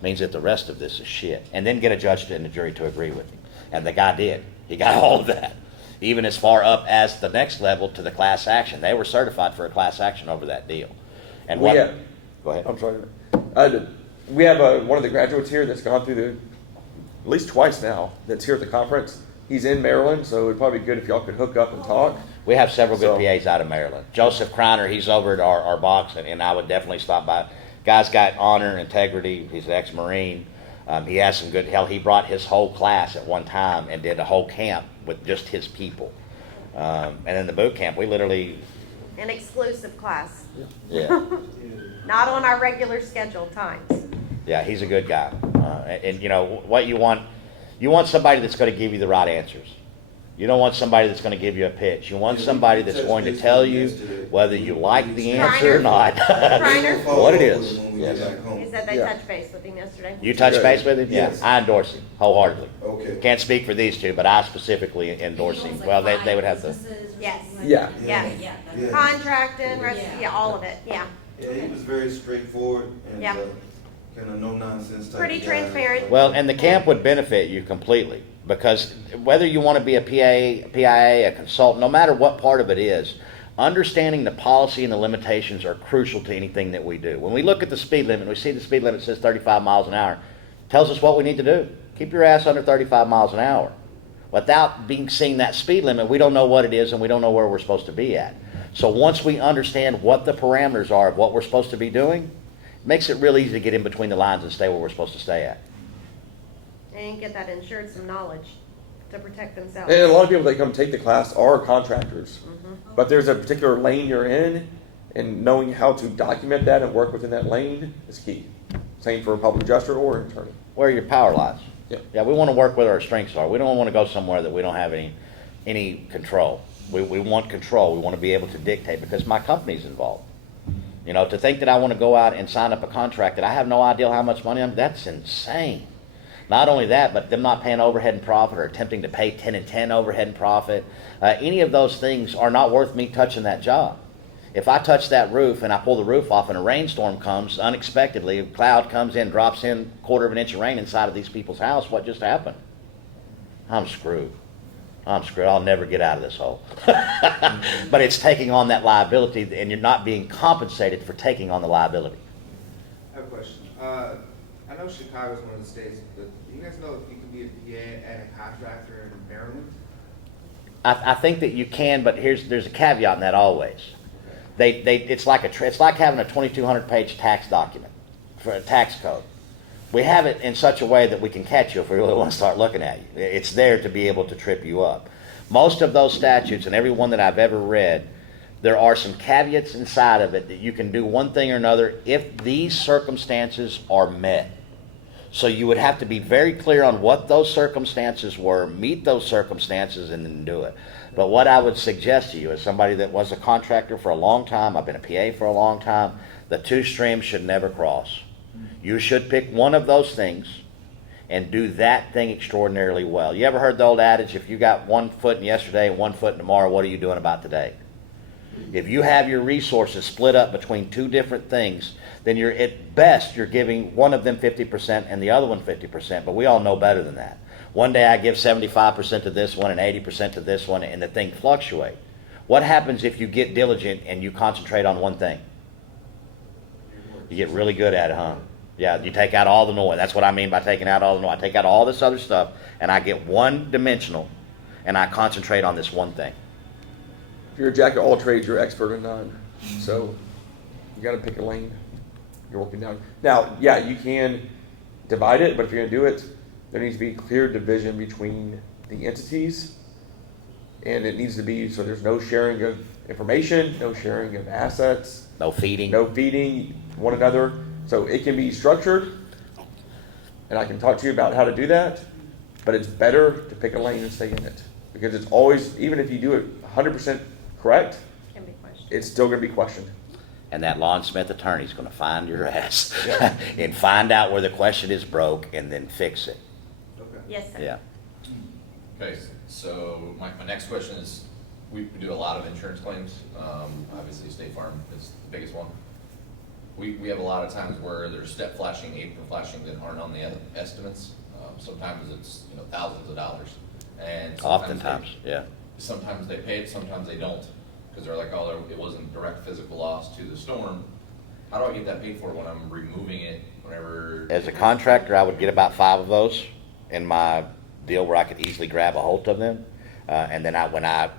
means that the rest of this is shit. And then get a judge and a jury to agree with him. And the guy did. He got all of that. Even as far up as the next level to the class action. They were certified for a class action over that deal. And Go ahead. I'm sorry. We have one of the graduates here that's gone through at least twice now, that's here at the conference. He's in Maryland, so it'd probably be good if y'all could hook up and talk. We have several good PAs out of Maryland. Joseph Kreiner, he's over at our box, and I would definitely stop by. Guy's got honor and integrity. He's an ex-Marine. He has some good, he brought his whole class at one time and did a whole camp with just his people. And in the boot camp, we literally... An exclusive class. Yeah. Not on our regular scheduled times. Yeah, he's a good guy. And what you want somebody that's going to give you the right answers. You don't want somebody that's going to give you a pitch. You want somebody that's going to tell you whether you like the answer or not. What it is. Yes. He said they touched base with him yesterday. You touched base with him? Yes. Yeah, I endorse him wholeheartedly. Okay. Can't speak for these two, but I specifically endorse him. Well, they would have to. Yes. Yeah. Yes. Yeah. Contracting, all of it, yeah. Yeah, he was very straightforward and Yeah. kind of no nonsense type. Pretty guy. transparent. Well, and the camp would benefit you completely, because whether you want to be a PIA, a consultant, no matter what part of it is, understanding the policy and the limitations are crucial to anything that we do. When we look at the speed limit, we see the speed limit says 35 miles an hour. It tells us what we need to do. Keep your ass under 35 miles an hour. Without seeing that speed limit, we don't know what it is, and we don't know where we're supposed to be at. So once we understand what the parameters are of what we're supposed to be doing, it makes it real easy to get in between the lines and stay where we're supposed to stay at. And get that insured some knowledge to protect themselves. And a lot of people that come take the class are contractors. But there's a particular lane you're in, and knowing how to document that and work within that lane is key. Same for a public adjuster or an attorney. Where are your power lies? Yeah. We want to work where our strengths are. We don't want to go somewhere that we don't have any control. We want control. We want to be able to dictate, because my company's involved. To think that I want to go out and sign up a contract that I have no idea how much money that's insane. Not only that, but them not paying overhead and profit, or attempting to pay 10 and 10 overhead and profit. Any of those things are not worth me touching that job. If I touch that roof and I pull the roof off and a rainstorm comes unexpectedly, a cloud comes in, drops in 1/4 of an inch of rain inside of these people's house, what just happened? I'm screwed. I'll never get out of this hole. But it's taking on that liability, and you're not being compensated for taking on the liability. I have a question. I know Chicago's one of the states, but do you guys know if you can be a PA and a contractor in Maryland? I think that you can, but there's a caveat in that always. It's like having a 2,200-page tax document for a tax code. We have it in such a way that we can catch you if we really want to start looking at you. It's there to be able to trip you up. Most of those statutes, and every one that I've ever read, there are some caveats inside of it that you can do one thing or another if these circumstances are met. So you would have to be very clear on what those circumstances were, meet those circumstances, and then do it. But what I would suggest to you, as somebody that was a contractor for a long time, I've been a PA for a long time, the two streams should never cross. You should pick one of those things and do that thing extraordinarily well. You ever heard the old adage, if you got 1 foot in yesterday and 1 foot in tomorrow, what are you doing about today? If you have your resources split up between two different things, then at best you're giving one of them 50% and the other one 50%, but we all know better than that. One day I give 75% to this one and 80% to this one, and the thing fluctuate. What happens if you get diligent and you concentrate on one thing? You get really good at it, huh? Yeah, you take out all the noise. That's what I mean by taking out all the noise. I take out all this other stuff, and I get one-dimensional, and I concentrate on this one thing. If you're a jack of all trades, you're expert in none. So you got to pick a lane. You're working down. Now, yeah, you can divide it, but if you're going to do it, there needs to be clear division between the entities, and it needs to be, so there's no sharing of information, no sharing of assets, No feeding. no feeding one another. So it can be structured, and I can talk to you about how to do that, but it's better to pick a lane and stay in it. Because it's always, even if you do it 100% correct, Can be questioned. it's still gonna be questioned. And that Lon Smith attorney's gonna find your ass Yeah. and find out where the question is broke and then fix it. Okay. Yes, sir. Yeah. Okay, so my next question is, we do a lot of insurance claims. Obviously State Farm is the biggest one. We have a lot of times where there's step flashing, apron flashing that aren't on the estimates. Sometimes it's, thousands of dollars. And Oftentimes, yeah. sometimes they pay it, sometimes they don't. Because they're like, oh, it wasn't direct physical loss to the storm. How do I get that paid for when I'm removing it whenever? As a contractor, I would get about 5 of those in my deal where I could easily grab a hold of them. And then when I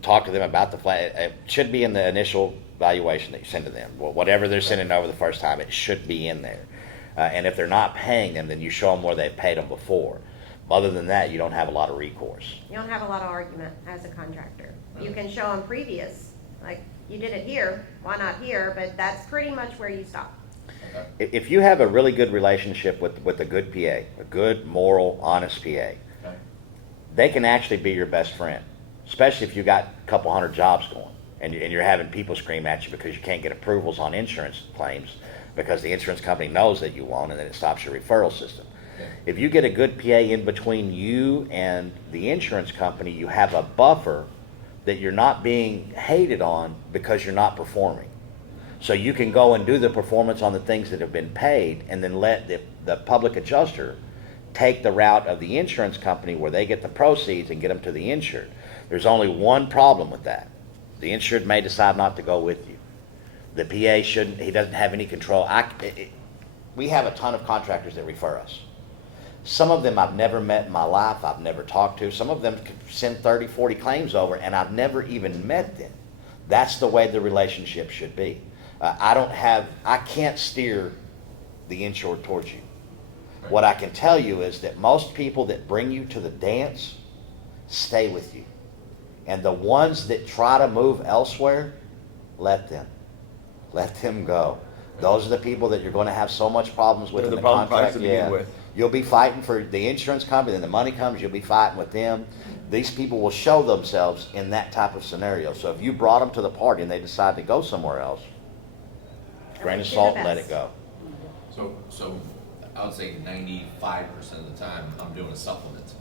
talk to them about the flat, it should be in the initial valuation that you send to them. Well, whatever they're sending over the first time, it should be in there. And if they're not paying them, then you show them where they've paid them before. Other than that, you don't have a lot of recourse. You don't have a lot of argument as a contractor. You can show them previous, like, you did it here, why not here? But that's pretty much where you stop. Okay. If you have a really good relationship with a good PA, a good, moral, honest PA, Okay. they can actually be your best friend, especially if you got a couple hundred jobs going and you're having people scream at you because you can't get approvals on insurance claims because the insurance company knows that you won't, and then it stops your referral system. Yeah. If you get a good PA in between you and the insurance company, you have a buffer that you're not being hated on because you're not performing. So you can go and do the performance on the things that have been paid and then let the public adjuster take the route of the insurance company where they get the proceeds and get them to the insured. There's only one problem with that. The insured may decide not to go with you. The PA shouldn't, he doesn't have any control. We have a ton of contractors that refer us. Some of them I've never met in my life, I've never talked to. Some of them could send 30, 40 claims over and I've never even met them. That's the way the relationship should be. I can't steer the insured towards you. What I can tell you is that most people that bring you to the dance stay with you. And the ones that try to move elsewhere, let them. Let them go. Those are the people that you're going to have so much problems with They're in the the problem contract. to begin with. You'll be fighting for the insurance company, then the money comes, you'll be fighting with them. These people will show themselves in that type of scenario. So if you brought them to the party and they decide to go somewhere else, grain of wish you salt the and let best. it go. So I would say 95% of the time, I'm doing a supplement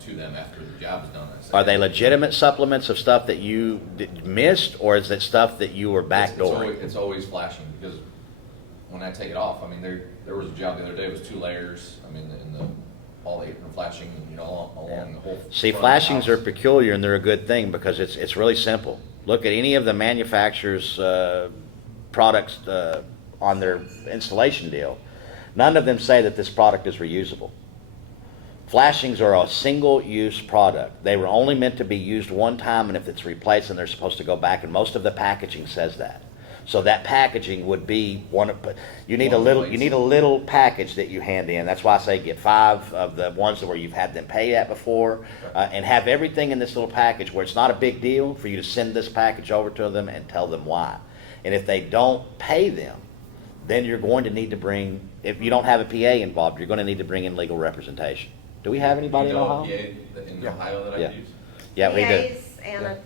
to them after the job is done. I say, Are they legitimate supplements of stuff that you missed, or is it stuff that you were backdooring? It's always flashing, because when I take it off, I mean, there was a job the other day, it was 2 layers, I mean, all the apron flashing, along the whole. See, front of the flashings are house. peculiar, and they're a good thing because it's really simple. Look at any of the manufacturers' products on their installation deal. None of them say that this product is reusable. Flashings are a single-use product. They were only meant to be used one time, and if it's replaced, then they're supposed to go back, and most of the packaging says that. So that packaging would be you need a little package that you hand in. That's why I say get 5 of the ones where you've had them pay at before, and have everything in this little package where it's not a big deal for you to send this package over to them and tell them why. And if they don't pay them, then you're going to need to bring, if you don't have a PA involved, you're going to need to bring in legal representation. Do we have anybody in Ohio? In Ohio that Yeah. I use? Yeah, we do. PAs and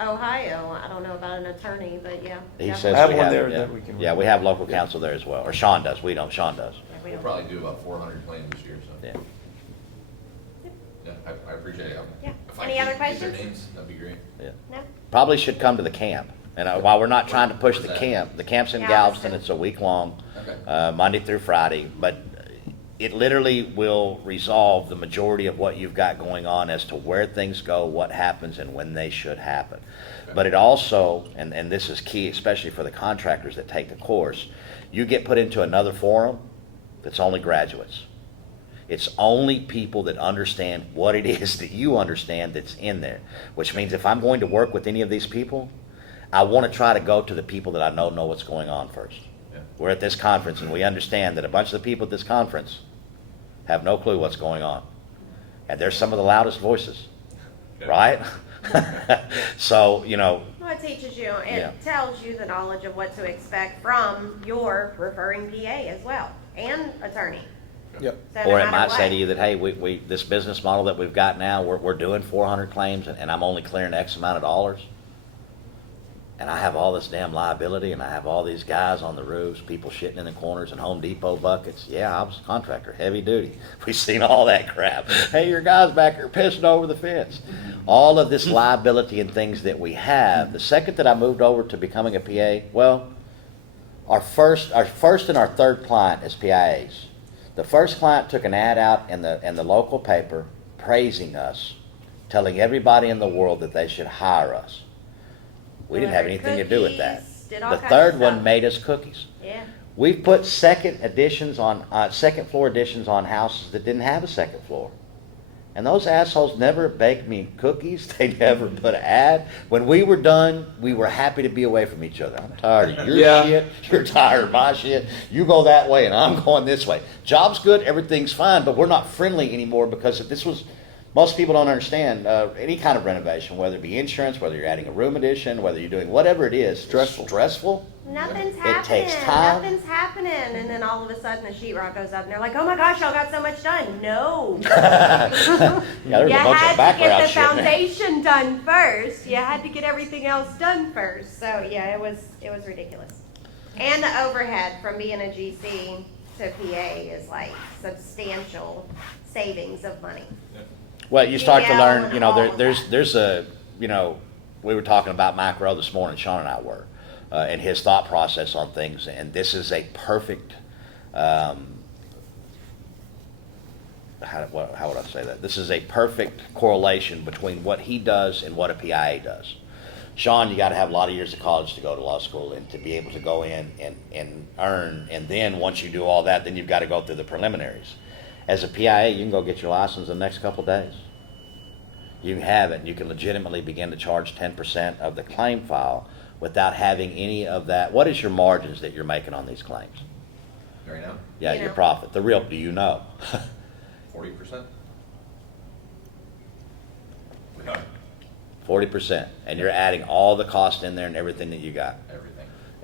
Ohio, I don't know about an attorney, but yeah. He definitely. says I have we one have, there yeah. that we can- Yeah, we have local counsel there as well, or Shaun does. We don't. Shaun does. Yeah, we We'll don't- probably do about 400 claims this year, so. Yeah. Yeah, I appreciate it. Yeah. If I Any could other get their questions? names, that'd be great. Yeah. No? Probably should come to the camp. And while we're not trying to push Where's the that? camp, the camp's in Galveston. Galveston. It's a week long, Okay. Monday through Friday. But it literally will resolve the majority of what you've got going on as to where things go, what happens, and when they should happen. But it also, and this is key, especially for the contractors that take the course, you get put into another forum that's only graduates. It's only people that understand what it is that you understand that's in there, which means if I'm going to work with any of these people, I want to try to go to the people that I know what's going on first. Yeah. We're at this conference and we understand that a bunch of the people at this conference have no clue what's going on. And they're some of the loudest voices, Okay. right? So, you know, Well, it teaches you, Yeah. it tells you the knowledge of what to expect from your referring PA as well, and attorney. Yep. So no or it matter might say what. to you that, hey, we this business model that we've got now, we're doing 400 claims and I'm only clearing X amount of dollars. And I have all this damn liability and I have all these guys on the roofs, people shitting in the corners and Home Depot buckets. Yeah, I was a contractor, heavy duty. We've seen all that crap. Hey, your guys back there pissing over the fence. All of this liability and things that we have. The second that I moved over to becoming a PA, well, our first and our third client is PIAs. The first client took an ad out in the local paper praising us, telling everybody in the world that they should hire us. We didn't have anything to do with that. Cookies, did all The kinds of third one stuff. made us cookies. Yeah. We've put second floor additions on houses that didn't have a second floor. And those assholes never baked me cookies. They never put an ad. When we were done, we were happy to be away from each other. I'm tired of your Yeah. shit. You're tired of my shit. You go that way and I'm going this way. Job's good. Everything's fine. But we're not friendly anymore because if this was, most people don't understand any kind of renovation, whether it be insurance, whether you're adding a room addition, whether you're doing whatever it is. Stressful. Stressful. Nothing's It happening. takes time. Nothing's happening. And then all of a sudden the sheetrock goes up and they're like, oh my gosh, y'all got so much done. No. Yeah, there's You a bunch of had to background get the shit in there. foundation done first. You had to get everything else done first. So yeah, it was ridiculous. And the overhead from being a GC to PA is like substantial savings of money. Well, you start to Yeah, learn, and you know, all of there's a, you know, we were talking about macro this morning, Shaun and I were, and his thought process on things, and this is a perfect, how would I say that? This is a perfect correlation between what he does and what a PIA does. Shaun, you got to have a lot of years of college to go to law school and to be able to go in and earn, and then once you do all that, then you've got to go through the preliminaries. As a PIA, you can go get your license in the next couple of days. You can have it, and you can legitimately begin to charge 10% of the claim file without having any of that. What is your margins that you're making on these claims? Right now, Yeah, You your know. profit. The real, do you know? 40%. 40%. And you're adding all the cost in there and everything that you got. Everything.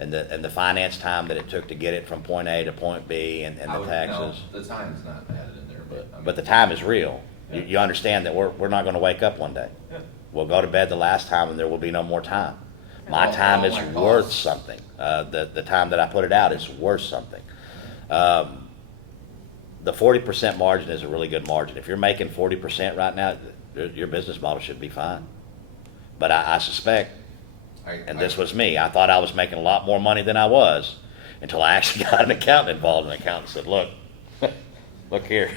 And the finance time that it took to get it from point A to point B and I the would- taxes. No, the time's not added in there, but. I mean, But the time is real. Yeah. You understand that we're not going to wake up one day. Yeah. We'll go to bed the last time and there will be no more time. My All- time all is my costs. worth something. The time that I put it out is worth something. The 40% margin is a really good margin. If you're making 40% right now, your business model should be fine. But I suspect, and this was me, I thought I was making a lot more money than I was until I actually got an accountant involved, and the accountant said, look, look here.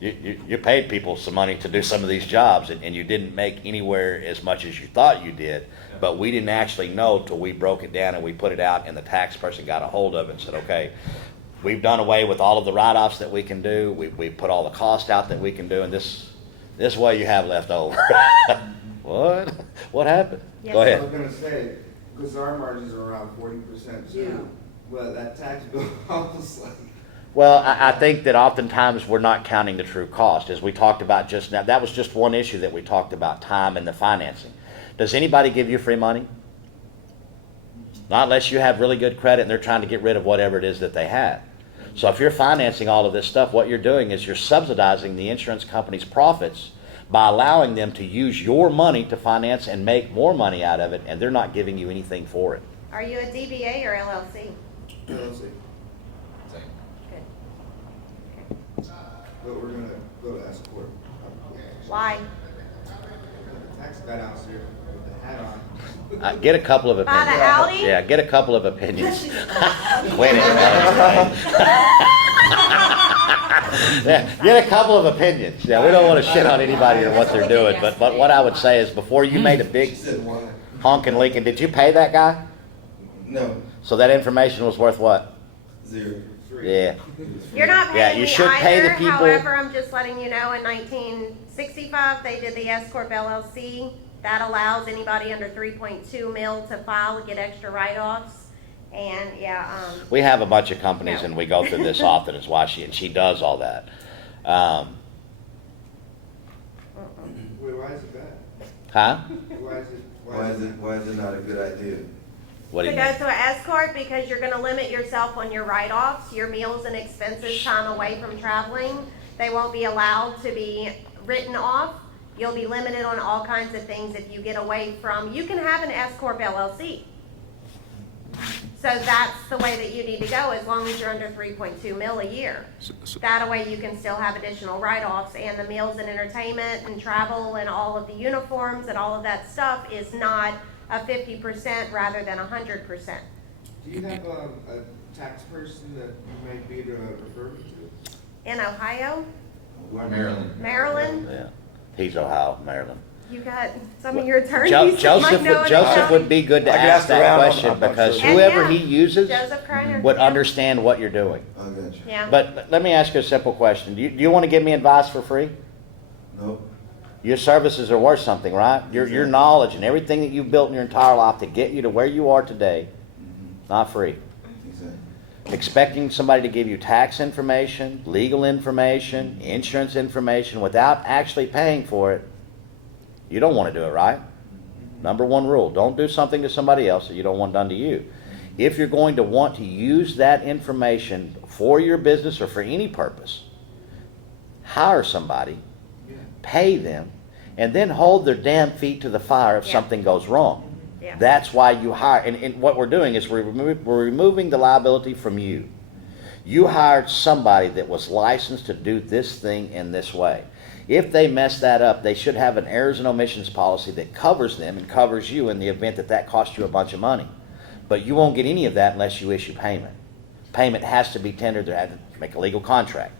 You paid people some money to do some of these jobs, and you didn't make anywhere as much as you thought you did, but we didn't actually know till we broke it down and we put it out, and the tax person got a hold of it and said, okay, we've done away with all of the write-offs that we can do, we put all the cost out that we can do, and this is what you have left over. What? What happened? Yes, Go I ahead. was gonna say, because our margins are around 40% Yeah. too, but that tax bill almost like. Well, I think that oftentimes we're not counting the true cost, as we talked about just now. That was just one issue that we talked about, time and the financing. Does anybody give you free money? Not unless you have really good credit and they're trying to get rid of whatever it is that they have. So if you're financing all of this stuff, what you're doing is you're subsidizing the insurance company's profits by allowing them to use your money to finance and make more money out of it, and they're not giving you anything for it. Are you a DBA or LLC? LLC. Same. Good. But we're gonna go to S corp. Why? The tax guy downstairs with the hat on. Get a couple of Buy opinions. the Audi? Yeah, get a couple of opinions. Wait a minute. Yeah, get a couple of opinions. Yeah, we don't want to shit on anybody or what they're doing, but what I would say is before you made a big She said one. honking leaking, did you pay that guy? No, So that information was worth what? 0 for free. Yeah. You're not Yeah, paying you me should pay the either. people- However, I'm just letting you know, in 1965, they did the S Corp LLC. That allows anybody under 3.2 mil to file, get extra write-offs. And yeah, We have a bunch of companies No. and we go through this often, is why she does all that. Wait, why is it bad? Huh? Why is it not a good idea? What do To you go mean? to an S corp because you're gonna limit yourself on your write-offs, your meals and expenses time away from traveling. They won't be allowed to be written off. You'll be limited on all kinds of things if you get away from, you can have an S corp LLC. So that's the way that you need to go, as long as you're under 3.2 mil a year. That way you can still have additional write-offs, and the meals and entertainment and travel and all of the uniforms and all of that stuff is not a 50% rather than 100%. Do you have a tax person that you might be able to refer me to? In Ohio, Maryland. Maryland, Yeah. He's Ohio, Maryland. you got some of your attorneys that might Joseph know would, an Joseph accounting. would be good to I ask asked that around, question I'm not because sure. And whoever yeah, he uses Joseph Kreiner, would yeah. understand what you're doing. I got you. Yeah. But let me ask you a simple question. Do you want to give me advice for free? Nope. Your services are worth something, right? Your knowledge and everything that you've built in your entire life to get you to where you are today, not free. Exactly. Expecting somebody to give you tax information, legal information, insurance information without actually paying for it, you don't want to do it, right? Number one rule, don't do something to somebody else that you don't want done to you. If you're going to want to use that information for your business or for any purpose, hire somebody, pay them, and then hold their damn feet to the fire if Yeah. something goes wrong. Yeah. That's why you hire, and what we're doing is we're removing the liability from you. You hired somebody that was licensed to do this thing in this way. If they mess that up, they should have an errors and omissions policy that covers them and covers you in the event that that costs you a bunch of money. But you won't get any of that unless you issue payment. Payment has to be tendered, they have to make a legal contract,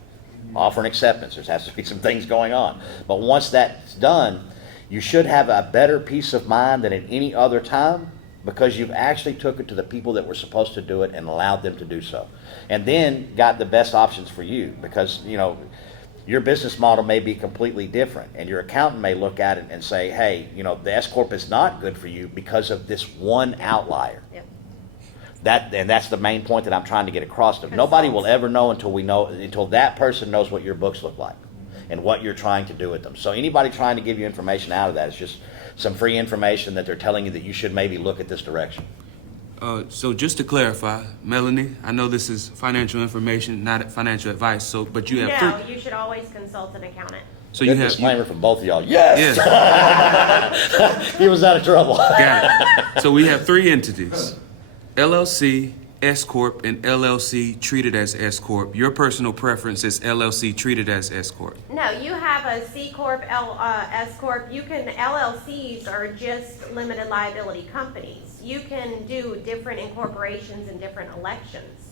offer an acceptance, there has to be some things going on. But once that's done, you should have a better peace of mind than at any other time because you've actually took it to the people that were supposed to do it and allowed them to do so. And then got the best options for you because, you know, your business model may be completely different and your accountant may look at it and say, hey, you know, the S-Corp is not good for you because of this one outlier. Yep. And that's the main point that I'm trying to get across to. Nobody will ever know until that person knows what your books look like and what you're trying to do with them. So anybody trying to give you information out of that is just some free information that they're telling you that you should maybe look at this direction. So just to clarify, Melanie, I know this is financial information, not financial advice. But you have No, three. you should always consult an accountant. So Good you have disclaimer from both of y'all. Yes. Yes. He was out of trouble. Got it. So we have three entities: LLC, S Corp, and LLC treated as S Corp. Your personal preference is LLC treated as S Corp. No, you have a C Corp, S Corp. LLCs are just limited liability companies. You can do different incorporations and different elections.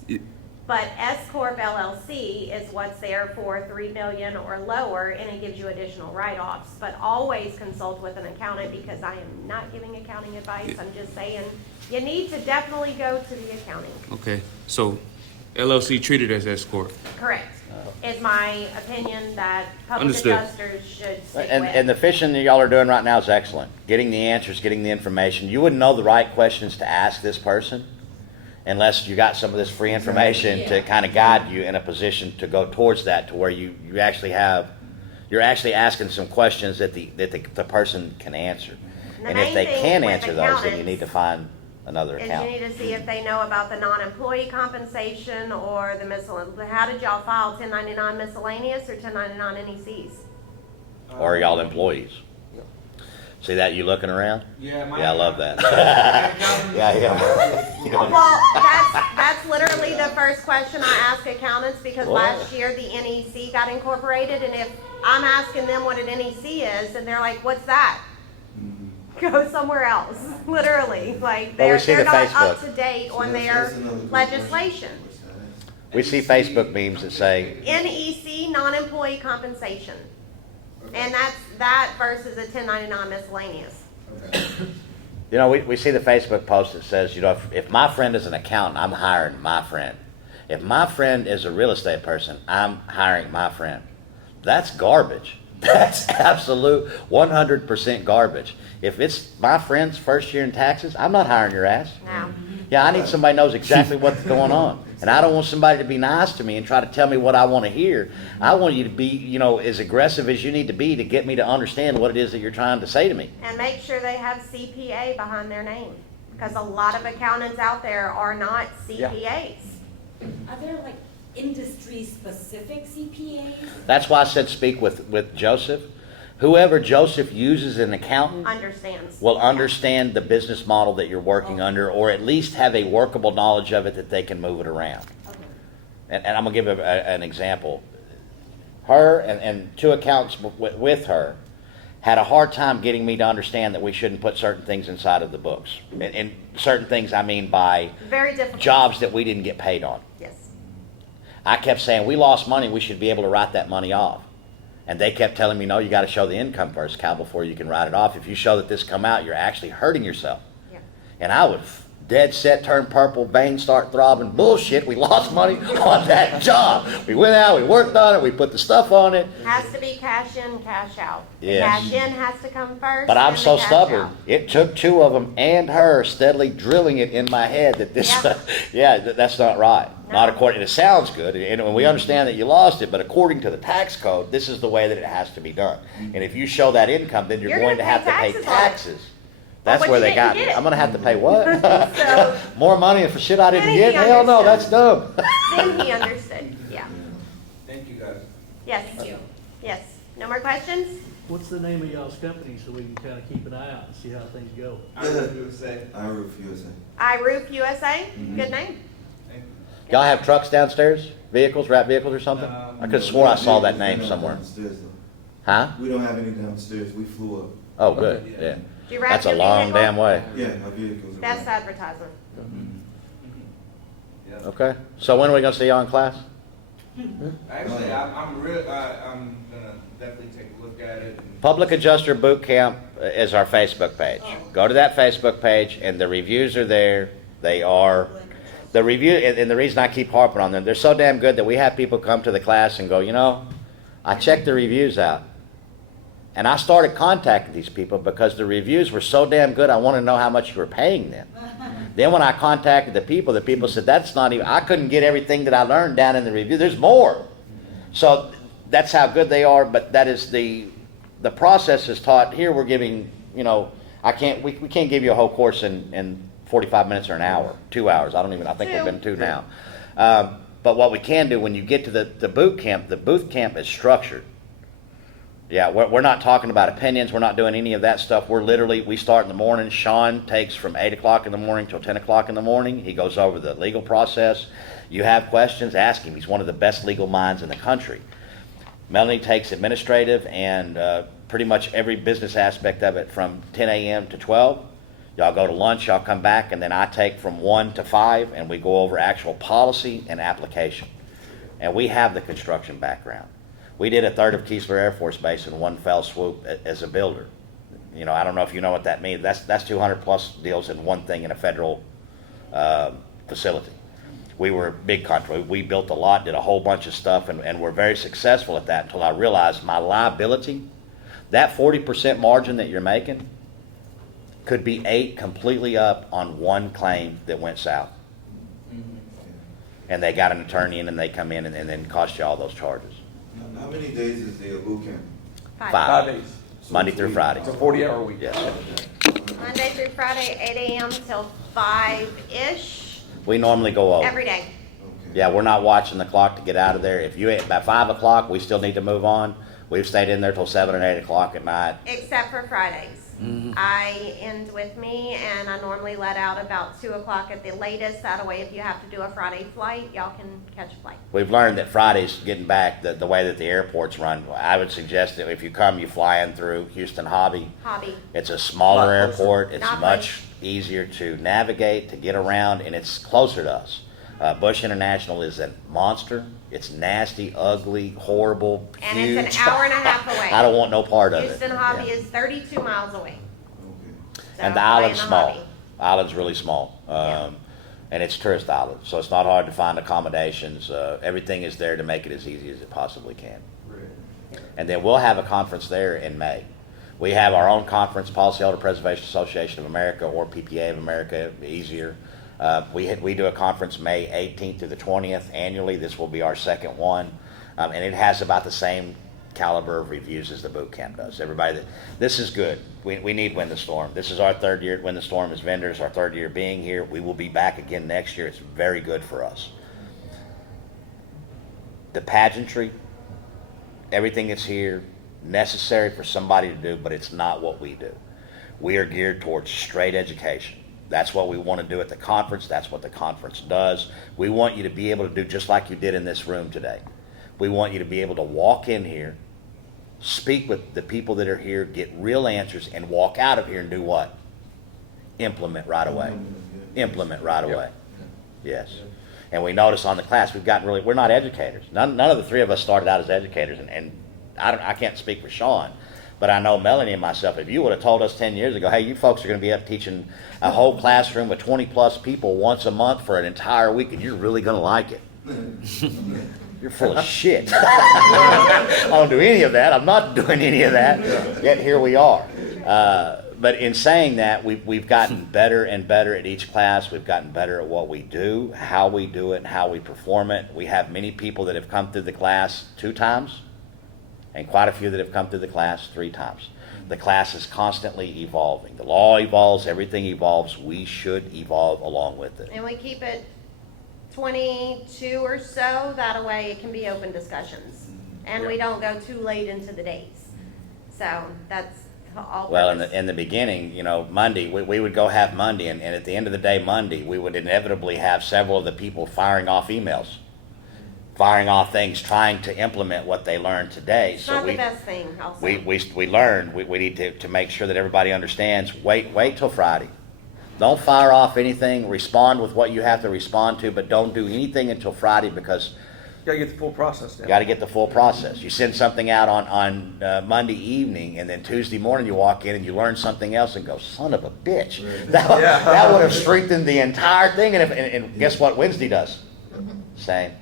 But S Corp LLC is what's there for $3 million or lower, and it gives you additional write-offs. But always consult with an accountant because I am not giving accounting advice. I'm just saying you need to definitely go to the accounting. Okay. So LLC treated as S Corp. Correct. Is my opinion that public Understood. adjusters should stick And with. the fishing that y'all are doing right now is excellent. Getting the answers, getting the information. You wouldn't know the right questions to ask this person unless you got some of this free information to kind of guide you in a position to go towards that, to where you're actually asking some questions that the person can answer. The And if main they thing can with answer those, then you accountants need to find another is you accountant. need to see if they know about the non-employee compensation or the miscellaneous. How did y'all file 1099 miscellaneous or 1099 NECs? Or y'all employees. See that, you looking around? Yeah, Yeah, I love that. Yeah, yeah. Well, that's literally the first question I ask accountants because What? last year the NEC got incorporated, and if I'm asking them what an NEC is and they're like, what's that? Go somewhere else, literally. Like Well, we they're see the not Facebook. up to date on their legislation. We see Facebook memes that say, NEC, non-employee compensation. And that's that versus a 1099 miscellaneous. you know, we see the Facebook post that says, you know, if my friend is an accountant, I'm hiring my friend. If my friend is a real estate person, I'm hiring my friend. That's garbage. That's absolute 100% garbage. If it's my friend's first year in taxes, I'm not hiring your ass. Now, Yeah, I need somebody who knows exactly what's going on. And I don't want somebody to be nice to me and try to tell me what I want to hear. I want you to be, you know, as aggressive as you need to be to get me to understand what it is that you're trying to say to me. And make sure they have CPA behind their name, because a lot of accountants out there are not CPAs. Are there like industry-specific CPAs? That's why I said speak with Joseph. Whoever Joseph uses as an accountant Understands. will understand the business model that you're working under, or at least have a workable knowledge of it that they can move it around. Okay. And I'm going to give an example. Her and two accountants with her had a hard time getting me to understand that we shouldn't put certain things inside of the books. And certain things I mean by Very difficult. jobs that we didn't get paid on. Yes. I kept saying, we lost money, we should be able to write that money off. And they kept telling me, no, you got to show the income first, Cal, before you can write it off. If you show that this come out, you're actually hurting yourself. Yeah. And I would dead set, turn purple, veins start throbbing. Bullshit, we lost money on that job. We went out, we worked on it, we put the stuff on it. Has to be cash in, cash out. The Yes. cash in has to come first. But I'm then so the cash stubborn. out. It took two of them and her steadily drilling it in my head that this, that's not right. No. Not according. It sounds good, and we understand that you lost it, but according to the tax code, this is the way that it has to be done. And if you show that income, then you're You're going to gonna have to pay pay taxes on it. taxes. That's But where you they didn't got me. get it. I'm going to have to pay what? So- More money for shit I didn't Then get? he Hell no, understood. that's dumb. Then he understood. Yeah. Thank you, guys. Yes. Thank you. Yes. No more questions? What's the name of y'all's company so we can kind of keep an eye out and see how things go? I would do say. I refuse it. iRoof USA. Mm-hmm. Good name. Thank you. Y'all have trucks downstairs? Vehicles, wrap vehicles or something? I could have swore I saw that name somewhere. Downstairs, though. Huh? We don't have any downstairs. We flew up. Oh, good, yeah. Do you wrap That's a your long vehicle? damn way. Yeah, our vehicles. are Best wrapped. advertisement. Yeah. Okay, so when are we gonna see y'all in class? Actually, I'm gonna definitely take a look at it. And Public Adjuster Boot Camp is our Facebook page. Go to that Facebook page, and the reviews are there. They are, the review, and the reason I keep harping on them, they're so damn good that we have people come to the class and go, you know, I checked the reviews out. And I started contacting these people because the reviews were so damn good, I wanted to know how much you were paying them. Then when I contacted the people said, that's not even, I couldn't get everything that I learned down in the review. There's more. So that's how good they are, but that is the process is taught. Here we're giving, you know, we can't give you a whole course in 45 minutes or an hour, 2 hours. I think we've been 2 now. But what we can do when you get to the boot camp is structured. Yeah, we're not talking about opinions. We're not doing any of that stuff. We start in the morning. Shaun takes from 8 o'clock in the morning till 10 o'clock in the morning. He goes over the legal process. You have questions, ask him. He's one of the best legal minds in the country. Melanie takes administrative and pretty much every business aspect of it from 10 a.m. to 12. Y'all go to lunch, y'all come back, and then I take from 1 to 5, and we go over actual policy and application. And we have the construction background. We did a third of Keesler Air Force Base in one fell swoop as a builder. You know, I don't know if you know what that means. That's 200 plus deals in one thing in a federal facility. We were a big contractor. We built a lot, did a whole bunch of stuff, and we're very successful at that until I realized my liability, that 40% margin that you're making, could be 8 completely up on one claim that went south. And they got an attorney in and they come in and then cost you all those charges. How many days is the boot camp? 5. 5. days. Monday through Friday. It's a 40-hour week. Yes. Monday through Friday, 8 a.m. till 5-ish, We normally go over. every day. Okay. Yeah, we're not watching the clock to get out of there. If you by 5 o'clock, we still need to move on. We've stayed in there till 7 and 8 o'clock at night. Except for Fridays. Mm-hmm. I end with me, and I normally let out about 2 o'clock at the latest. That way, if you have to do a Friday flight, y'all can catch a flight. We've learned that Fridays, getting back, the way that the airports run, I would suggest that if you come, you fly in through Houston Hobby. It's a smaller Lot closer. airport. It's Not much easier to navigate, to get around, and it's closer to us. Bush International is a monster. It's nasty, ugly, horrible, And huge. it's an hour and a half away. I don't want no part of it. Houston Hobby Yeah. is 32 miles away. Okay. So And the fly in island's the small. Hobby. Island's really small. Yeah. And it's tourist island, so it's not hard to find accommodations. Everything is there to make it as easy as it possibly can. And then we'll have a conference there in May. We have our own conference, Policyholder Preservation Association of America or PPA of America, easier. We do a conference May 18th through the 20th annually. This will be our second one. And it has about the same caliber of reviews as the boot camp does. This is good. We need Win the Storm. This is our third year at Win the Storm as vendors, our third year being here. We will be back again next year. It's very good for us. The pageantry, everything that's here, necessary for somebody to do, but it's not what we do. We are geared towards straight education. That's what we want to do at the conference. That's what the conference does. We want you to be able to do just like you did in this room today. We want you to be able to walk in here, speak with the people that are here, get real answers, and walk out of here and do what? Implement right away. Implement right away. Yes. And we notice on the class, we're not educators. None of the three of us started out as educators, and I can't speak for Shaun, but I know Melanie and myself, if you would have told us 10 years ago, hey, you folks are going to be up teaching a whole classroom with 20 plus people once a month for an entire week, and you're really going to like it. You're full of shit. I don't do any of that. I'm not doing any of that. Yet here we are. But in saying that, we've gotten better and better at each class. We've gotten better at what we do, how we do it, and how we perform it. We have many people that have come through the class 2 times, and quite a few that have come through the class 3 times. The class is constantly evolving. The law evolves, everything evolves. We should evolve along with it. And we keep it 22 or so, that way it can be open discussions. And we don't go too late into the days. So that's all. Well, in the beginning, Monday, we would go have Monday, and at the end of the day, Monday, we would inevitably have several of the people firing off emails, firing off things, trying to implement what they learned today. It's not the best thing, also. We learned, we need to make sure that everybody understands, wait till Friday. Don't fire off anything, respond with what you have to respond to, but don't do anything until Friday, because You gotta get the full process down. you got to get the full process. You send something out on Monday evening, and then Tuesday morning you walk in and you learn something else and go, son of a bitch. That would have strengthened the entire thing. And guess what Wednesday does? Same.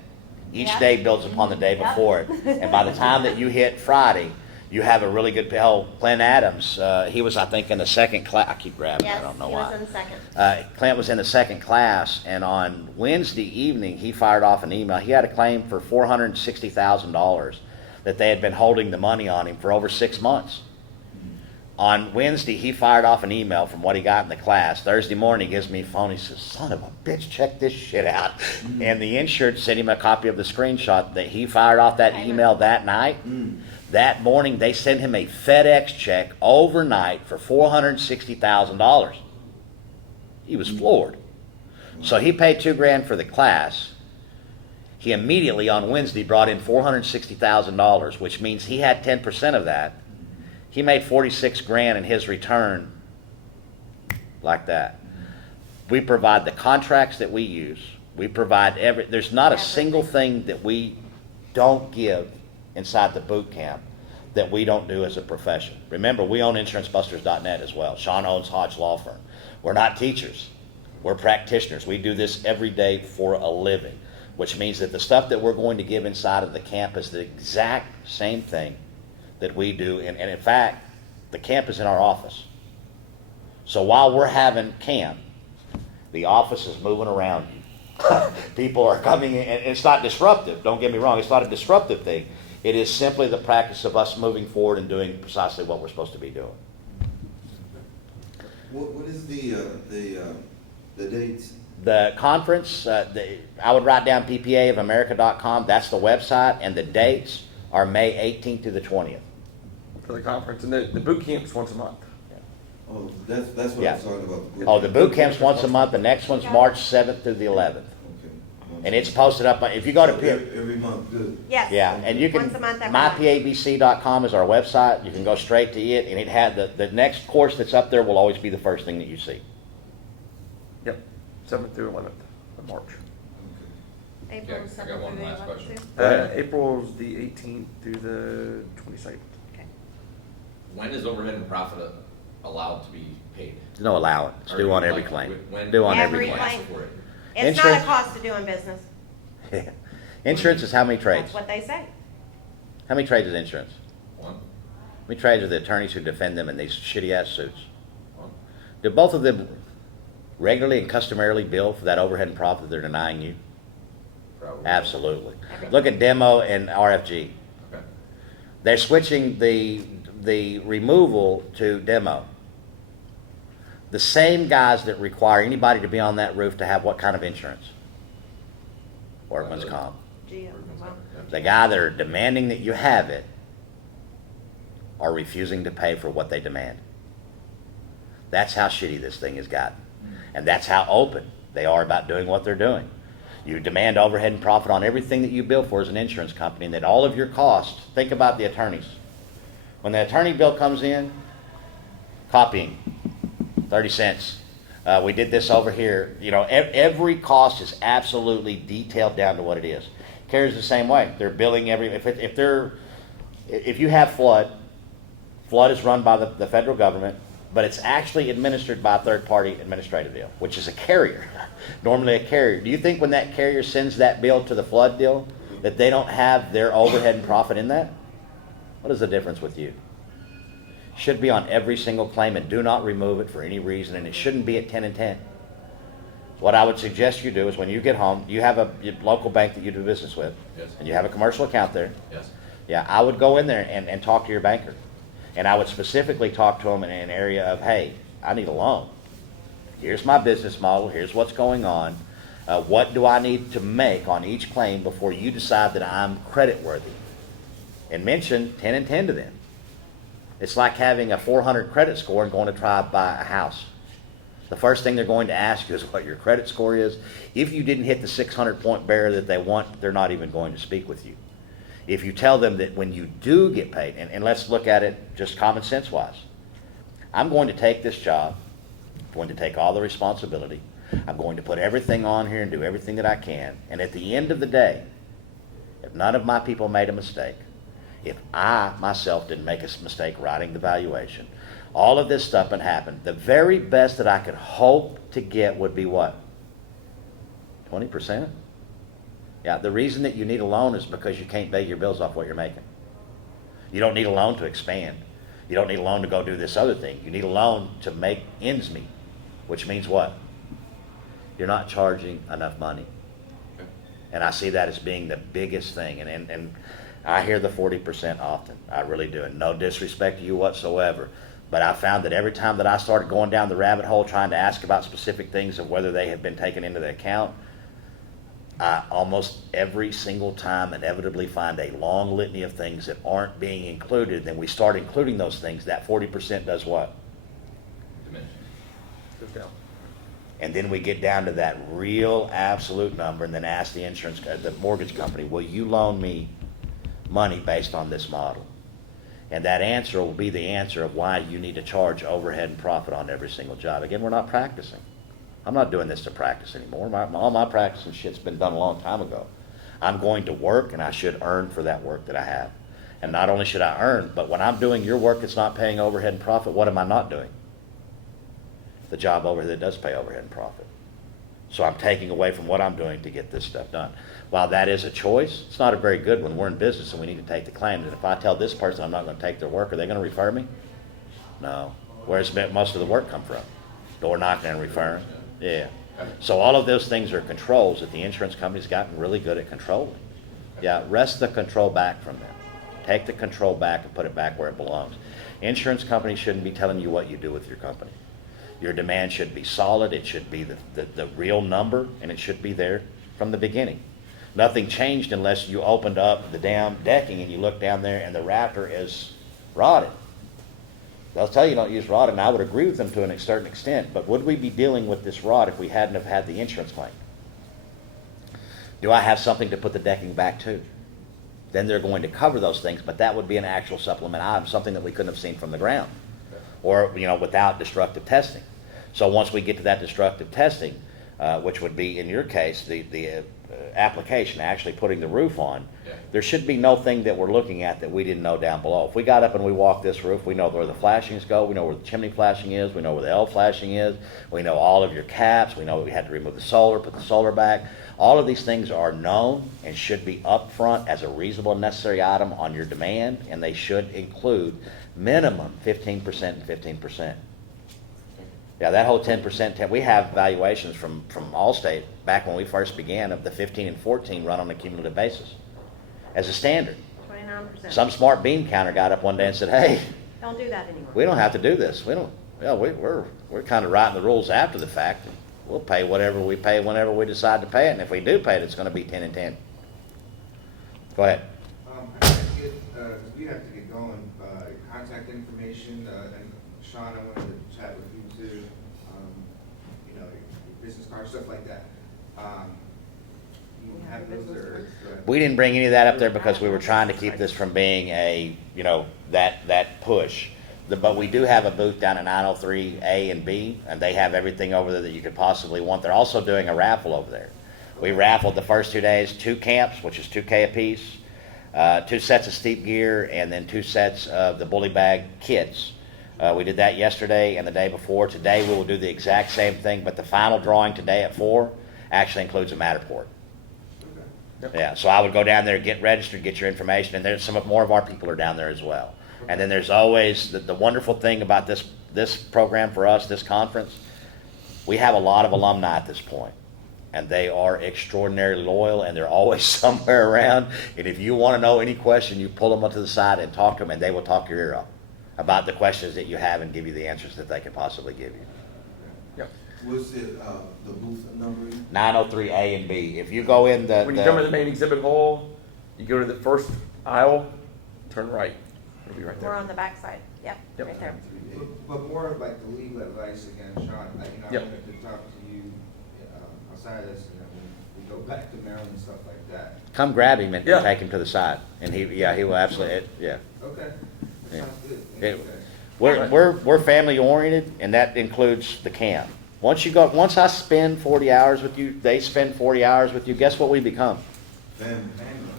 Each day builds upon the day before it. And by the time that you hit Friday, you have a really good, Clint Adams, he was, I think, in the second class. I keep grabbing, I don't know why. Yes, he was in the second. Clint was in the second class, and on Wednesday evening, he fired off an email. He had a claim for $460,000 that they had been holding the money on him for over 6 months. On Wednesday, he fired off an email from what he got in the class. Thursday morning, he gives me a phone. He says, son of a bitch, check this shit out. And the insured sent him a copy of the screenshot that he fired off that email that night. That morning, they sent him a FedEx check overnight for $460,000. He was floored. So he paid $2,000 for the class. He immediately on Wednesday brought in $460,000, which means he had 10% of that. He made $46,000 in his return like that. We provide the contracts that we use. We provide there's not a single thing that we don't give inside the boot camp that we don't do as a profession. Remember, we own insurancebusters.net as well. Shaun Hodge Law Firm. We're not teachers. We're practitioners. We do this every day for a living, which means that the stuff that we're going to give inside of the camp is the exact same thing that we do. And in fact, the camp is in our office. So while we're having camp, the office is moving around you. People are coming in, and it's not disruptive. Don't get me wrong. It's not a disruptive thing. It is simply the practice of us moving forward and doing precisely what we're supposed to be doing. What is the dates? The conference, I would write down PPAofamerica.com. That's the website, and the dates are May 18th to the 20th. For the conference, and the boot camp's once a month. Oh, that's what Yeah. I'm talking about. Oh, the boot camp's once a month. The next one's March 7th through the 11th. Okay. And it's posted up, if you go to Every month, good. Yes. Yeah, and you can, Once a month, every month. mypabc.com is our website. You can go straight to it, and it had the next course that's up there will always be the first thing that you see. Yep, 7th through 11th of March. April Okay, I got one 7th through last the question. 11th, too. Go ahead. April's the 18th through the 22nd. When is overhead and profit allowed to be paid? There's no allowance. It's due on every Like, claim. when- Due on Every every claim. claim. For it. It's not a Insurance- cost of doing business. Insurance is how many trades? That's what they say. How many trades is insurance? One? How many trades are the attorneys who defend them in these shitty ass suits? One? Do both of them? regularly and customarily bill for that overhead and profit they're denying you? Probably. Absolutely. Look at demo and RFG. Okay. They're switching the removal to demo. The same guys that require anybody to be on that roof to have what kind of insurance? Workman's comp. The guy that are demanding that you have it are refusing to pay for what they demand. That's how shitty this thing has gotten. And that's how open they are about doing what they're doing. You demand overhead and profit on everything that you bill for as an insurance company, and that all of your costs, think about the attorneys. When the attorney bill comes in, copying, 30 cents. We did this over here. You know, every cost is absolutely detailed down to what it is. Carrier's the same way. They're billing if you have flood is run by the federal government, but it's actually administered by a third-party administrative deal, which is a carrier. Normally a carrier. Do you think when that carrier sends that bill to the flood deal that they don't have their overhead and profit in that? What is the difference with you? Should be on every single claim, and do not remove it for any reason, and it shouldn't be at 10 and 10. What I would suggest you do is when you get home, you have a local bank that you do business with, Yes. and you have a commercial account there. Yes. Yeah, I would go in there and talk to your banker. And I would specifically talk to them in an area of, hey, I need a loan. Here's my business model. Here's what's going on. What do I need to make on each claim before you decide that I'm credit worthy? And mention 10 and 10 to them. It's like having a 400 credit score and going to try to buy a house. The first thing they're going to ask you is what your credit score is. If you didn't hit the 600-point barrier that they want, they're not even going to speak with you. If you tell them that when you do get paid, and let's look at it just common sense wise, I'm going to take this job, I'm going to take all the responsibility, I'm going to put everything on here and do everything that I can, and at the end of the day, if none of my people made a mistake, if I myself didn't make a mistake writing the valuation, all of this stuff had happened, the very best that I could hope to get would be what? 20%? Yeah, the reason that you need a loan is because you can't pay your bills off what you're making. You don't need a loan to expand. You don't need a loan to go do this other thing. You need a loan to make ends meet, which means what? You're not charging enough money. Okay. And I see that as being the biggest thing. And I hear the 40% often. I really do. And no disrespect to you whatsoever. But I found that every time that I started going down the rabbit hole trying to ask about specific things of whether they have been taken into the account, I almost every single time inevitably find a long litany of things that aren't being included. Then we start including those things. That 40% does what? Diminish. Goes down. And then we get down to that real absolute number and then ask the mortgage company, will you loan me money based on this model? And that answer will be the answer of why you need to charge overhead and profit on every single job. Again, we're not practicing. I'm not doing this to practice anymore. All my practicing shit's been done a long time ago. I'm going to work, and I should earn for that work that I have. And not only should I earn, but when I'm doing your work that's not paying overhead and profit, what am I not doing? The job overhead that does pay overhead and profit. So I'm taking away from what I'm doing to get this stuff done. While that is a choice, it's not a very good one. We're in business and we need to take the claim. And if I tell this person I'm not going to take their work, are they going to refer me? No. Where's most of the work come from? Door knocking and referring. Yeah. So all of those things are controls that the insurance company's gotten really good at controlling. Yeah, wrest the control back from them. Take the control back and put it back where it belongs. Insurance companies shouldn't be telling you what you do with your company. Your demand should be solid. It should be the real number, and it should be there from the beginning. Nothing changed unless you opened up the damn decking and you look down there and the rafter is rotted. They'll tell you don't use rod, and I would agree with them to a certain extent, but would we be dealing with this rod if we hadn't have had the insurance claim? Do I have something to put the decking back to? Then they're going to cover those things, but that would be an actual supplement item, something that we couldn't have seen from the ground, or without destructive testing. So once we get to that destructive testing, which would be in your case the application, actually putting the roof on, there should be no thing that we're looking at that we didn't know down below. If we got up and we walked this roof, we know where the flashings go, we know where the chimney flashing is, we know where the L flashing is, we know all of your caps, we know we had to remove the solar, put the solar back. All of these things are known and should be up front as a reasonable and necessary item on your demand, and they should include minimum 15% and 15%. Yeah, that whole 10%, we have valuations from Allstate back when we first began of the 15 and 14 run on a cumulative basis as a standard. 29%. Some smart bean counter got up one day and said, hey, Don't do that anymore. we don't have to do this. We don't, well, we're kind of writing the rules after the fact. We'll pay whatever we pay whenever we decide to pay it, and if we do pay it, it's going to be 10 and 10. Go ahead. I have to get, we have to get going, contact information, and Shaun, I wanted to chat with you too, you know, your business card, stuff like that. You have those or? We didn't bring any of that up there because we were trying to keep this from being a, that push. But we do have a booth down at 903A and B, and they have everything over there that you could possibly want. They're also doing a raffle over there. We raffled the first 2 days, 2 camps, which is $2K a piece, 2 sets of steep gear, and then 2 sets of the bully bag kits. We did that yesterday and the day before. Today we will do the exact same thing, but the final drawing today at 4 actually includes a Matterport. Yeah, so I would go down there, get registered, get your information, and there's more of our people are down there as well. And then there's always the wonderful thing about this program for us, this conference, we have a lot of alumni at this point. And they are extraordinarily loyal, and they're always somewhere around. And if you want to know any question, you pull them up to the side and talk to them, and they will talk your ear off about the questions that you have and give you the answers that they can possibly give you. Yep. What's it, the booth number? 903A and B. If you go in When you come in the main exhibit hall, you go to the first aisle, turn right. It'll be right there. We're on the back side. Yep, Yep. right there. But more of like the legal advice again, Shaun, I Yep. wanted to talk to you, outside of this, and then we go back to Maryland and stuff like that. Come grab him and Yeah. take him to the side, and he will absolutely, yeah. Okay, that Yeah. sounds good. It- Okay. We're family oriented, and that includes the camp. Once I spend 40 hours with you, they spend 40 hours with you. Guess what we become? Family.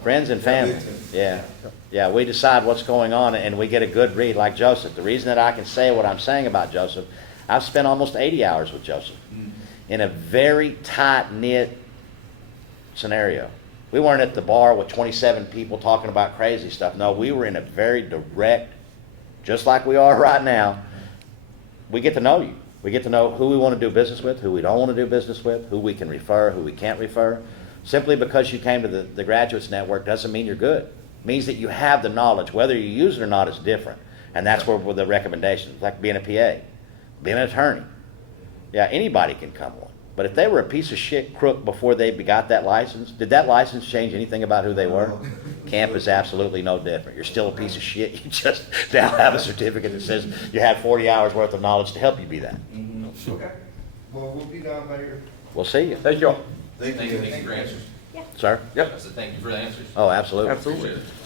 Friends and family. Yeah, yeah. We decide what's going on, and we get a good read. Like Joseph. The reason that I can say what I'm saying about Joseph, I've spent almost 80 hours with Joseph in a very tight knit scenario. We weren't at the bar with 27 people talking about crazy stuff. No, we were in a very direct, just like we are right now. We get to know you. We get to know who we want to do business with, who we don't want to do business with, who we can refer, who we can't refer. Simply because you came to the Graduates Network doesn't mean you're good. It means that you have the knowledge. Whether you use it or not is different. And that's where the recommendations, like being a PA, being an attorney. Yeah, anybody can come one. But if they were a piece of shit crook before they got that license, did that license change anything about who they were? Camp is absolutely no different. You're still a piece of shit. You just now have a certificate that says you had 40 hours worth of knowledge to help you be that. Okay, well, we'll be down by your. We'll see you. Thank you all. Thank you. Thank you for your answers. Sir? Yep. I said thank you for the answers. Oh, absolutely. Absolutely. Appreciate it.